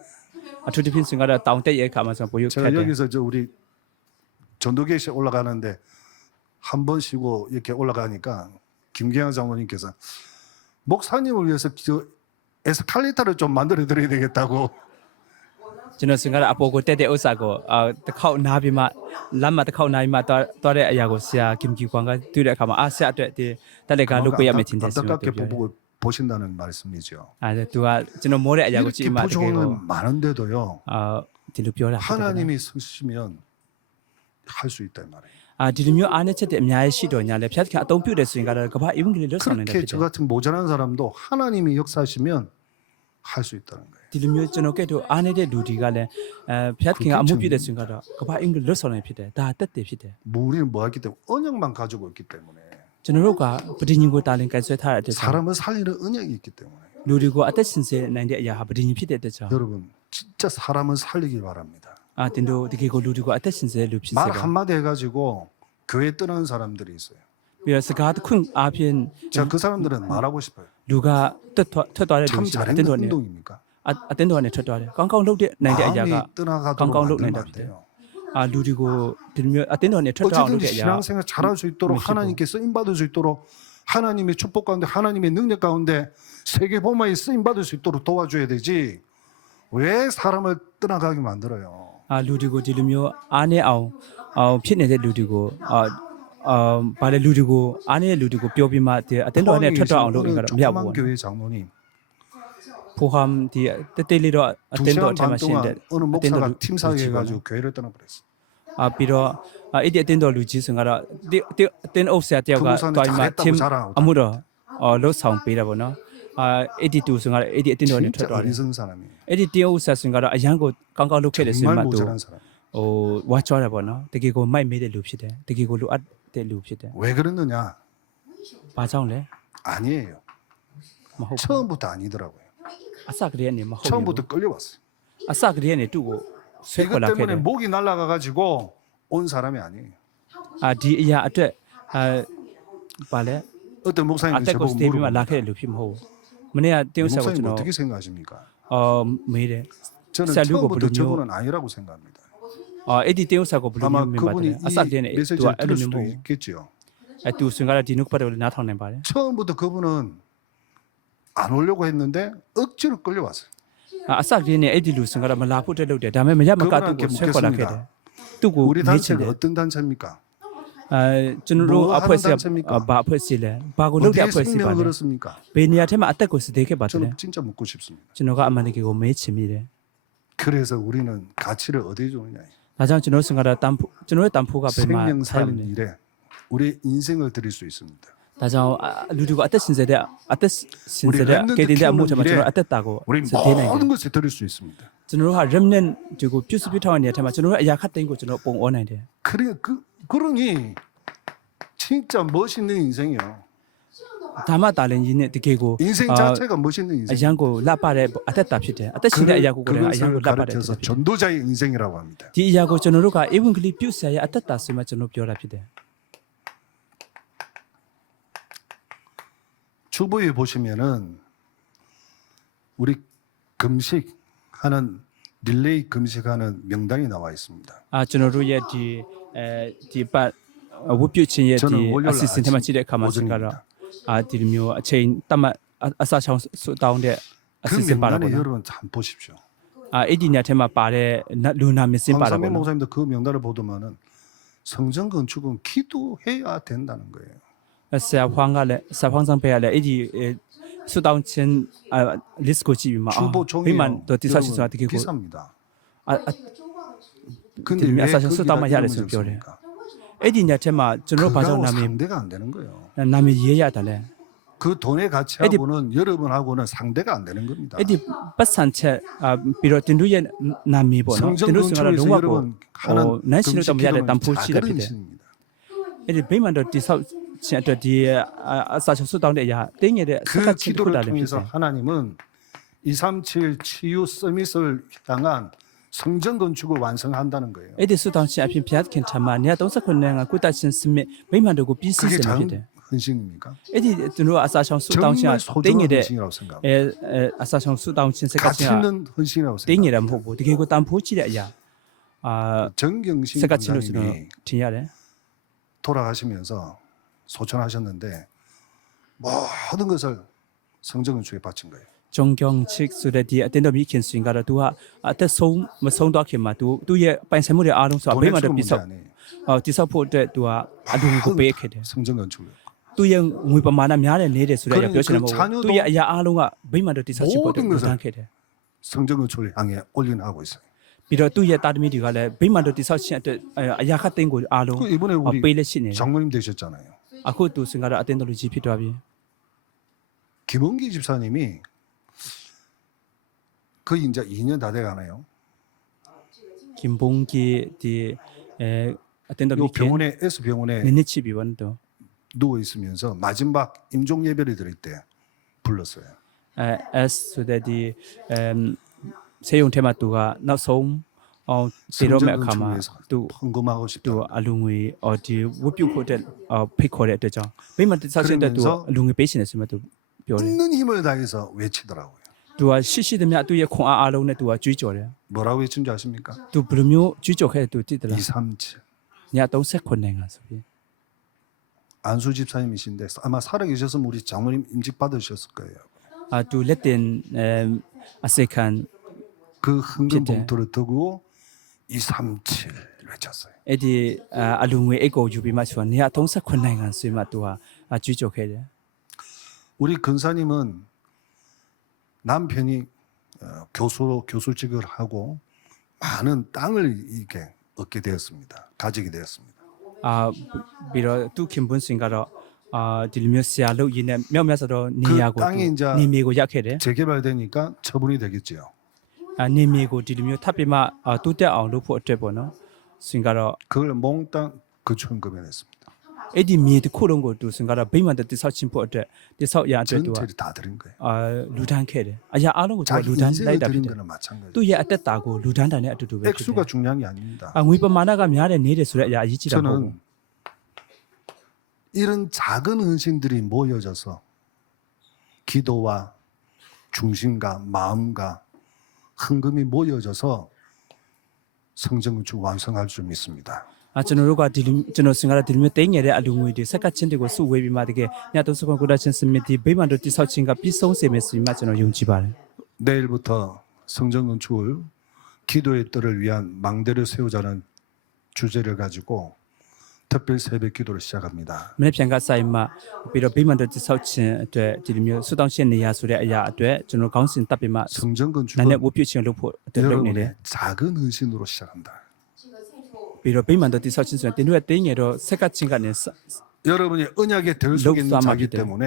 အထူးသဖြင့်စင်ကတော့တောင်တက်ရဲ့အခါမှာဆိုပိုယူခ 제가 က်တယ် 여기서 저 우리 전도계시 올라가는데 한 번 쉬고 이렇게 올라가니까 김경영 장로님께서 목사님을 위해서 저 에스컬레이터를 좀 만들어 드려야 되겠다고 ကျွန်တော်စင်ကတော့အပေါ်ကိုတက်တဲ့ဥစ္စာကိုတစ်ခေါက်နားပြီးမှလမ်းမှာတစ်ခေါက်နားပြီးမှသွားတဲ့အရာကိုဆရာကင်ကီကွန်ကတွေ့တဲ့အခါမှာဆရာအတွက်ဒီတက်လက်ကလုပ်ပေးရမယ်ထင်တယ်ဆိုတော့ 안타깝게 보고 보신다는 말씀이죠. သူကကျွန်တော်မောတဲ့အရာကိုကြည့် 이렇게 မှတကယ်ကို 부족은 많은데도요. ဒီလိုပြောတာ 하나님이 쓰시면 할 수 있다 이 말이에요. ဒီလိုမျိုးအားနည်းချက်တွေအများကြီးရှိတော့ညာလေဖျက်ကအသုံးပြုတယ်ဆိုရင်ကတော့ကမ္ဘာအင်္ဂလိပ်လွတ်ဆောင်နေတာ 그렇게 ဖြစ်တ 저 ယ် 같은 모자란 사람도 하나님이 역사하시면 할 수 있다는 거예요. ဒီလိုမျိုးကျွန်တော်ကဲ့သို့အားနေတဲ့လူတွေကလည်းဖျက်ခင်ကအမှုပြုတယ်ဆိုရင်ကတော့ကမ္ဘာအင်္ဂလိပ်လွတ်ဆောင်နေဖြစ်တယ်ဒါတက်တယ်ဖြစ်တယ် 우리는 뭐 했기 때문에 언약만 가지고 있기 때문에 ကျွန်တော်တို့ကပဋိညာဉ်ကိုတာလင်ကင်ဆွဲထားတဲ့အတွက်ကြောင့် 사람을 살리는 언약이 있기 때문에 လူတွေကိုအသက်ရှင်စေနိုင်တဲ့အရာဟာပဋိညာဉ်ဖြစ်တဲ့အတွက်ကြောင့် 여러분 진짜 사람을 살리길 바랍니다. တင်တို့တကယ်ကိုလူတွေကိုအသက်ရှင်စေတဲ့လူဖြစ်စေ 말 ပါ 한마디 해가지고 교회 떠나는 사람들이 있어요. ပြီးတော့စကားတစ်ခွန်းအားဖြင့် 제가 그 사람들은 말하고 싶어요. လူကထွက်သွားတဲ့လူ 참 ရှိတယ်အ 잘했는 တင်းတော်နဲ့ 행동입니까? အတင်းတော်နဲ့ထွက်သွားတယ်ကောင်းကောင်းလုပ်တဲ့နိုင်တဲ့အရာက 마음이 떠나가도록 깡깡 만들면 녹는다 안 돼요. လူတွေကိုဒီလိုမျိုးအတင်းတော်နဲ့ထွက်သွားအောင်လုပ် 어쨌든지 တဲ့အရာ 신앙생활 잘할 수 있도록 미치고. 하나님께 쓰임 받을 수 있도록 하나님의 축복 가운데 하나님의 능력 가운데 세계 보마에 쓰임 받을 수 있도록 도와줘야 되지 왜 사람을 떠나가게 만들어요? လူတွေကိုဒီလိုမျိုးအားနဲ့အောင်ဖြစ်နေတဲ့လူတွေကိုဘာလဲလူတွေကိုအားနဲ့လူတွေကိုပြောပြီးမှဒီအတင်းတော်နဲ့ထွက်တော့အောင်လုပ်ရင်ကတော့မရဘူး 조그만 교회 장로님 ဖိုဟမ်ဒီတေးလေးတော့အ 두 တင်းတော် 시간 ထဲမှာ 반 ရှင်းတဲ့ 동안 어느 အတင်းတော် 목사가 팀 사회해가지고 교회를 떠나버렸어. ပြီးတော့အဲ့ဒီအတင်းတော်လူကြီးဆိုကတော့အတင်းအုပ်ဆရာတယောက်ကတွားပြီးမှ team အမှုတော့လှုပ်ဆောင်ပေးတာပေါ့နော်82ဆိုကတော့အဲ့ဒီအတင်းတော်နဲ့ထွက် 진짜 သွားတယ် 어리석은 사람이에요. အဲ့ဒီတင်းအုပ်ဆရာဆိုကတော့အရန်ကိုကောင်းကောင်းလုပ်ခဲ့တယ်ဆိုမှ 정말 သူ 모자란 사람. ဝါချောတယ်ပေါ့နော်တကယ်ကိုမိုက်မေးတဲ့လူဖြစ်တယ်တကယ်ကိုလိုအပ်တဲ့လူဖြစ်တယ် 왜 그러느냐? ဘာကြောင့်လဲ 아니에요. မဟုတ်ဘူး 처음부터 아니더라고요. အစကတည်းကနေမဟုတ်ဘူး 처음부터 끌려왔어요. အစကတည်းကနေသူ့ကိုဆွဲခေါ် 이것 လာခဲ့တ 때문에 ယ် 목이 날아가가지고 온 사람이 아니에요. ဒီအရာအတွက်ဘာလဲ 어떤 အ 목사님이 သက်ကို 저보고 စတေးပြီးမှ 물어보는 လာခဲ့တဲ့လူဖြစ်မဟုတ်ဘူးမနေ့ကတင်းဆက်ကိုကျွန် 목사님 တော် 어떻게 생각하십니까? မေးတယ် 저는 쌀 누구 처음부터 부르며? 저분은 아니라고 생각합니다. အဲ့ဒီတင်းဆက်ကိုဘယ်လို 아마 မျိုးမြင်ပါ 그분이 လဲအစကတည်းကနေ 이 သူက 메시지를 အဲ့လို 들을 မျိုးမ 수도 ဟုတ် 있겠지요. သူစင်ကတော့ဒီနုပတ်တော်နားထောင်နေပါတယ် 처음부터 그분은 안 오려고 했는데 억지로 끌려왔어요. အစကတည်းကနေအဲ့ဒီလူစင်ကတော့မလာဖို့တက်လုပ်တယ်ဒါပေမဲ့မရမကသူ့ကိုဆွဲခေါ်လာခဲ့တယ်သူ့ကို 우리 မေးချင်တ 단체가 ယ် 어떤 단체입니까? ကျွန်တော်တို့ 뭐 အဖွဲ့အစည်း 하는 단체입니까? ဘာအဖွဲ့အစည်းလဲဘာကိုလုပ်တဲ့ 어디에 အဖွဲ့အစည်းပါ 생명을 လဲ 걸었습니까? ဘယ်နေရာထဲမှာအသက်ကိုစသေးခဲ့ပါသလဲ 저는 진짜 묻고 싶습니다. ကျွန်တော်ကအမှန်တကယ်ကိုမေးချင်မိတယ် 그래서 우리는 가치를 어디에 주느냐? ဒါကြောင့်ကျွန်တော်စင်ကတော့တန်ဖိုးကျွန်တော်ရဲ့တန်ဖိုးကဘယ်မှာ 생명 ဆိုင်လဲ 살린 일에 우리의 인생을 드릴 수 있습니다. ဒါကြောင့်လူတွေကိုအသက်ရှင်စေတဲ့အသက်ရှင်စေတဲ့ကဲတင်တဲ့အမှုတွေမှာကျွန်တော်အသက်တာကို 우리 စသေးနိုင်တယ် 모든 것을 드릴 수 있습니다. ကျွန်တော်တို့ဟာ remnant တွေကိုပြုစုပြထောင်နေတဲ့နေရာထဲမှာကျွန်တော်တို့အရာခတ်သိမ်းကိုကျွန်တော်ပုံအောနိုင်တယ် 그러니 진짜 멋있는 인생이요. ဒါမှတာလင်ကြီးနဲ့တကယ်ကို 인생 자체가 멋있는 အ 인생. ရန်ကိုလပ်ပါတဲ့အသက်တာဖြစ်တယ်အသက်ရှင်တဲ့အရာကိုကိုယ်ကအရန်ကို 그것을 လပ်ပါတဲ့အသက် 가르쳐서 တာဖြစ်တယ် 전도자의 인생이라고 합니다. ဒီအရာကိုကျွန်တော်တို့ကဧဝံဂေလိပြုဆရာရဲ့အသက်တာဆိုမှကျွန်တော်ပြောတာဖြစ်တယ် 주보에 보시면은 우리 금식하는 릴레이 금식하는 명단이 나와 있습니다. ကျွန်တော်တို့ရဲ့ဒီပတ်ဝတ်ပြုခြင်းရဲ့ဒီ 저는 월요일 အစီအစဉ်ထဲမှာကြည့်တဲ့အခါမှာစကတော့ 오전입니다. ဒီလိုမျိုးအချိန်တတ်မှတ်အစာချောင်းဆူတောင်းတဲ့အစီ 그 အစဉ်ပါတော့ 명단에 ပေါ့နော် 여러분 참 보십시오. အဲ့ဒီညထဲမှာပါတဲ့လူနာမစင်ပါတော့ 황상민 ပေါ့နော် 목사님도 그 명단을 보더만은 성전 건축은 기도해야 된다는 거예요. ဆရာဖွားကလည်းဆရာဖွားဆောင်ပေးရလေအဲ့ဒီဆူတောင်းခြင်း list ကိုကြည့်ပြီးမှ 주보 မိ 종이요. မှန်တော့တိဆောက်ဆိုတာတကယ်ကို 비쌉니다. အ 근데 지금 왜 야사시 거기다 수다만 이름을 야래서 뼈래. 적습니까? အဲ့ဒီညထဲမှာကျွန်တော်ဘာကြောင့် 그거하고 နာမည် 상대가 안 되는 거예요. နာမည်ရေးရတယ်လဲ 그 돈의 가치하고는 여러분하고는 상대가 안 되는 겁니다. အဲ့ဒီပတ်စံချက်ပြီးတော့တင်တို့ရဲ့နာမည်ပေါ့နော် 성전 တင်တို့စကားလုံးဝ 건축에서 ကို 여러분 하는 နိုင်ရှိလို့တော့မရတဲ့တန်ဖိုးရှိတာ 작은 ဖြစ်တယ် 신입니다. အဲ့ဒီဘိမှန်တော့တိဆောက်ခြင်းအတွက်ဒီအစာချုပ်ဆူတောင်းတဲ့အရာတင်းရတဲ့စ 그 ကတ်ချင်းတစ်ခုတာ 기도를 လည်းဖြစ် 통해서 တယ် 하나님은 237 치유 서밋을 향한 성전 건축을 완성한다는 거예요. အဲ့ဒီဆူတောင်းခြင်းအပြင်ဘုရားခင်ထံမှာ139နိုင်ငံကုသခြင်းစမစ်ဘိမှန်တို့ကိုပြီးစီး 그게 စင်ဖြစ် 작은 တယ် 헌신입니까? အဲ့ဒီကျွန်တော်အစာချုပ်ဆူတောင်းခြင်း 정말 တင်းရ 소중한 တဲ့ 헌신이라고 생각합니다. အစာချုပ်ဆူတောင်းခြင်းစကတ် 가치 ခြင်း 있는 헌신이라고 တင်းရ 생각합니다. တာမဟုတ်ဘူးတကယ်ကိုတန်ဖိုးရှိတဲ့အရာ 정경신 စကတ်ချင်းလို့ကျွန်တော် 원장님이 ထင်ရတယ် 돌아가시면서 소천하셨는데 모든 것을 성전 건축에 바친 거예요. ဂျုံဂျုံချစ်ဆိုတဲ့ဒီအတင်းတော်မိခင်စင်ကတော့သူကအသက်ဆုံးမဆုံးတော့ခင်မှာသူရဲ့ပိုင်ဆိုင်မှုတွေအားလုံးဆိုတာဘိ 돈의 မှန်တော့ 수는 ပြ 문제 ဆောက် 아니에요. တိဆောက်ဖို့အတွက်သူကအလူကိုပေးခဲ့တယ် 성전 건축을. သူရဲ့ငွေပမာဏများတဲ့နေတယ်ဆိုတဲ့အရာပြောချင်တယ်မဟုတ် 자녀도 ဘူးသူရဲ့အရာအားလုံးကဘိမှန်တော့တိဆောက်ချဖို့အတွက်တန်းခဲ့တယ် 성전 건축을 향해 올인하고 있어요. ပြီးတော့သူ့ရဲ့တာသမီတွေကလည်းဘိမှန်တော့တိဆောက်ခြင်းအတွက်အရာခတ်သိန်းကိုအားလုံး 그 이번에 우리 ပေးလက်ရှိနေတယ် 장로님 되셨잖아요. အခုသူစင်ကတော့အတင်းတော်လူကြီးဖြစ်သွားပြီ 김원기 집사님이 거의 이제 2년 다 돼가네요. ကင်ဘုံကြီးဒီအတင်းတော် 요 မိခင် 병원에 S 병원에 နည်းနည်းချစ်ပြီးဝန်တော့ 누워 있으면서 마지막 임종 예배를 드릴 때 불렀어요. S ဆိုတဲ့ဒီဆေးရုံထဲမှာသူကနောက်ဆုံးပြေတော့မဲ့အခါမှာသူ 헌금하고 သူ 싶다. အလူငွေဒီဝတ်ပြုတ်ဖို့တဲ့ဖိတ်ခေါ်တဲ့အတွက်ကြောင့်ဘိမတဆောက်ရှင်တဲ့သူအလူငွေပေးရှင်တယ်ဆိုမှသူပြောတယ် 있는 힘을 다해서 외치더라고요. သူကရှိသမျှသူ့ရဲ့ခွန်အားအားလုံးနဲ့သူကကြွေးကြော်တယ် 뭐라고 외친지 아십니까? သူဘယ်လိုမျိုးကြွေးကြော်ခဲ့တယ်သူသိတယ်လား 237. ည39နိုင်ငံဆိုပြီး 안수 집사님이신데 아마 살아계셨으면 우리 장로님 임직 받으셨을 거예요. သူလက်တင်အစေခံ 그 헌금 피트. 봉투를 들고 237 외쳤어요. အဲ့ဒီအလူငွေအိတ်ကိုယူပြီးမှဆိုတော့နေရာ39နိုင်ငံဆွေးမှသူကကြွကြော်ခဲ့တယ် 우리 근사님은 남편이 교수직을 하고 많은 땅을 이렇게 얻게 되었습니다. 가지게 되었습니다. ပြီးတော့သူခင်ပွန်းစင်ကတော့ဒီလိုမျိုးဆရာလုပ်ရင်းနဲ့မြောက်မြတ်ဆိုတော့နေရာကို 땅이 이제 နေမြေကိုရောက်ခဲ့တယ် 재개발되니까 처분이 되겠지요. နေမြေကိုဒီလိုမျိုးထပ်ပြီးမှတိုးတက်အောင်လုပ်ဖို့အတွက်ပေါ့နော်စင်ကတော့ 그걸 몽땅 거주헌금에 냈습니다. အဲ့ဒီမြေတစ်ခုလုံးကိုသူစင်ကတော့ဗိမာန်တိဆောက်ခြင်းဖို့အတွက်တိဆောက်ရအတွက်သူက 전체를 다 드린 거예요. လူဒန်းခဲ့တယ်အရာအားလုံးကိုသူက 자기 လူဒန်း 인생을 လိုက်တာဖြစ် 드린 တယ် 거는 마찬가지예요. သူ့ရဲ့အသက်တာကိုလူဒန်းတာနဲ့အတူတူပဲဖြစ်တယ် 액수가 중요한 게 아닙니다. ငွေပမာဏကများတယ်နေတယ်ဆိုတဲ့အရာအရေးကြီးတာမဟုတ်ဘူး 저는 이런 작은 헌신들이 모여져서 기도와 중심과 마음과 헌금이 모여져서 성전 건축 완성할 줄 믿습니다. ကျွန်တော်တို့ကဒီလိုကျွန်တော်စင်ကတော့ဒီလိုမျိုးတိတ်ငယ်တဲ့အလူငွေတွေဆက်ကချင်းတွေကိုစုဝေးပြီးမှတကယ်ညတုစကွန်ကုဒါချင်းစမစ်ဒီဗိမာန်တို့တိဆောက်ခြင်းကပြည့်စုံစေမယ်ဆိုပြီးမှကျွန်တော်ယုံကြည်ပါတယ် 내일부터 성전 건축을 기도의 뜰을 위한 망대를 세우자는 주제를 가지고 특별 새벽 기도를 시작합니다. မနေ့ပြန်ကဆိုင်မှပြီးတော့ဗိမာန်တို့တိဆောက်ခြင်းအတွက်ဒီလိုမျိုးဆုတောင်းခြင်းနေရာဆိုတဲ့အရာအတွက်ကျွန်တော်ခေါင်းစဉ်တပ်ပြီးမှ 성전 နာ 건축은 နဲ့ဝတ်ပြုခြင်းလုပ်ဖို့အတွက်လုပ်နေတယ် 여러분의 작은 헌신으로 시작한다. ပြီးတော့ဗိမာန်တို့တိဆောက်ခြင်းဆိုရင်တင်တို့ရဲ့တိတ်ငယ်တော့ဆက်ကချင်းကနေ 여러분이 언약의 들 속에 있는 록삼하기 자기 때문에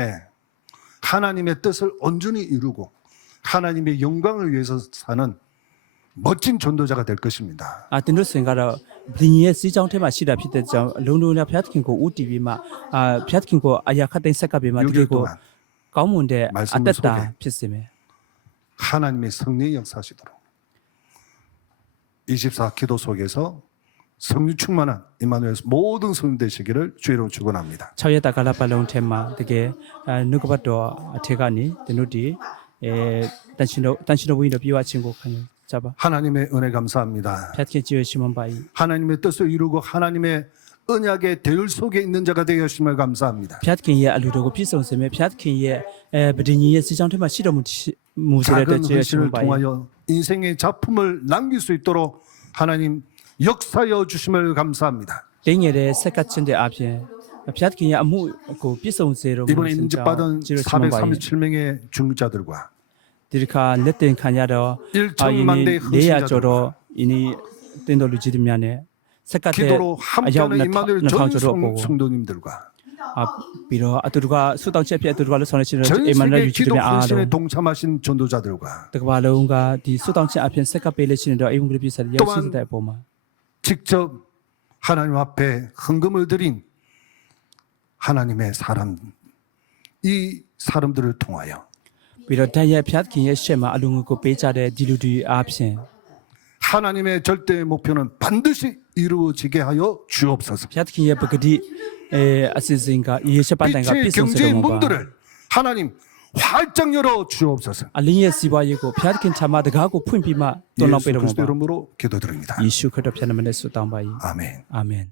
하나님의 뜻을 온전히 이루고 하나님의 영광을 위해서 사는 멋진 전도자가 될 것입니다. တင်တို့စင်ကတော့ဘင်းရဲ့စီးကြောင်းထဲမှာရှိတာဖြစ်တဲ့ကြောင့်လုံလုံနဲ့ဖျားသခင်ကိုဥတီပြီးမှဖျားသခင်ကိုအရာခတ်သိမ်းဆက်ကပြီးမှဒီ 6개월 ကို 동안 ကောင်းမွန်တဲ့အသက်တာဖြစ်စေမယ် 하나님의 성령 역사하시도록 24 기도 속에서 성령 충만한 임마누엘 모든 성령 되시기를 주의 이름으로 축원합니다. 6ရက်တာကာလပတ်လုံးထဲမှာတကယ်နှုတ်ကပတ်တော်အထက်ကနေတင်တို့ဒီတန်ရှင်တို့ဝိညာဉ်တော်ပြေဝခြင်းကိုခံယူကြပါ 하나님의 은혜 감사합니다. ဖျားသခင်ကြည့်ရရှိမှပါ၏ 하나님의 뜻을 이루고 하나님의 언약의 대열 속에 있는 자가 되게 하심을 감사합니다. ဖျားသခင်ရဲ့အလူတော်ကိုပြည့်စုံစေမယ်ဖျားသခင်ရဲ့ဗဒင်းကြီးရဲ့စီးကြောင်းထဲမှာရှိတော်မူစေတဲ့အတွက် 작은 ကြည့်ရရှိမှ 헌신을 ပါ၏ 통하여 인생의 작품을 남길 수 있도록 하나님 역사여 주심을 감사합니다. တင်းငယ်တဲ့ဆက်ကချင်းတဲ့အပြင်ဖျားသခင်ရဲ့အမှုကိုပြည့်စုံစေတော်မူ 이번에 ခြင်းကြောင့် 인접받은 ကြည့်ရရှိမှပါ၏ 437명의 중자들과 ဒီတစ်ခါလက်တင်ခံရတော့ 1천만 대의 400ကျော်တော့ 헌신자들과 ဤနီတင်းတော်လူကြီးတွေများနဲ့ဆက်ကတဲ့ 기도로 အယောက် 함께하는 임마누엘 전 2000ကျော်တော့ပို့ 성도님들과 ပြီးတော့အတူတူကဆုတောင်းချက်ဖြစ်အတူတူကလည်းဆောင်နေခြင်း 전 အိမ်မန်နဲ့ 세계 ယူချီ 기도 တွေအားလုံး 헌신에 동참하신 전도자들과 တကဘာလုံးကဒီဆုတောင်းချက်အပြင်ဆက်ကပေးလို့ရှိရင်တော့အိမ်မကလေးပြဆက်ရောက်ရှိတဲ့အပေါ်မှာ 직접 하나님 앞에 헌금을 드린 하나님의 사람 이 사람들을 통하여 ပြီးတော့တရားဖျားသခင်ရဲ့ရှေ့မှာအလူငွေကိုပေးကြတဲ့ဒီလူတွေအားဖြင့် 하나님의 절대 목표는 반드시 이루어지게 하여 주옵소서. ဖျားသခင်ရဲ့ပဂတိအစီအစဉ်ကယေရှုပတ်တိုင်ကပြ 빛의 ည့်စုံစေ 경제의 တော်မူပါ 문들을 하나님 활짝 열어 주옵소서. အလင်းရဲ့စီးပွားရေးကိုဖျားသခင်ချမှာတကားကိုဖွင့်ပြီးမှတွန်းလောင်းပေး 예수 တော်မူ 그리스도 ပါ 이름으로 기도드립니다. ယေရှုခရစ်တော်ဖျားနာမနဲ့ဆုတောင်းပါ၏ 아멘. အာမင်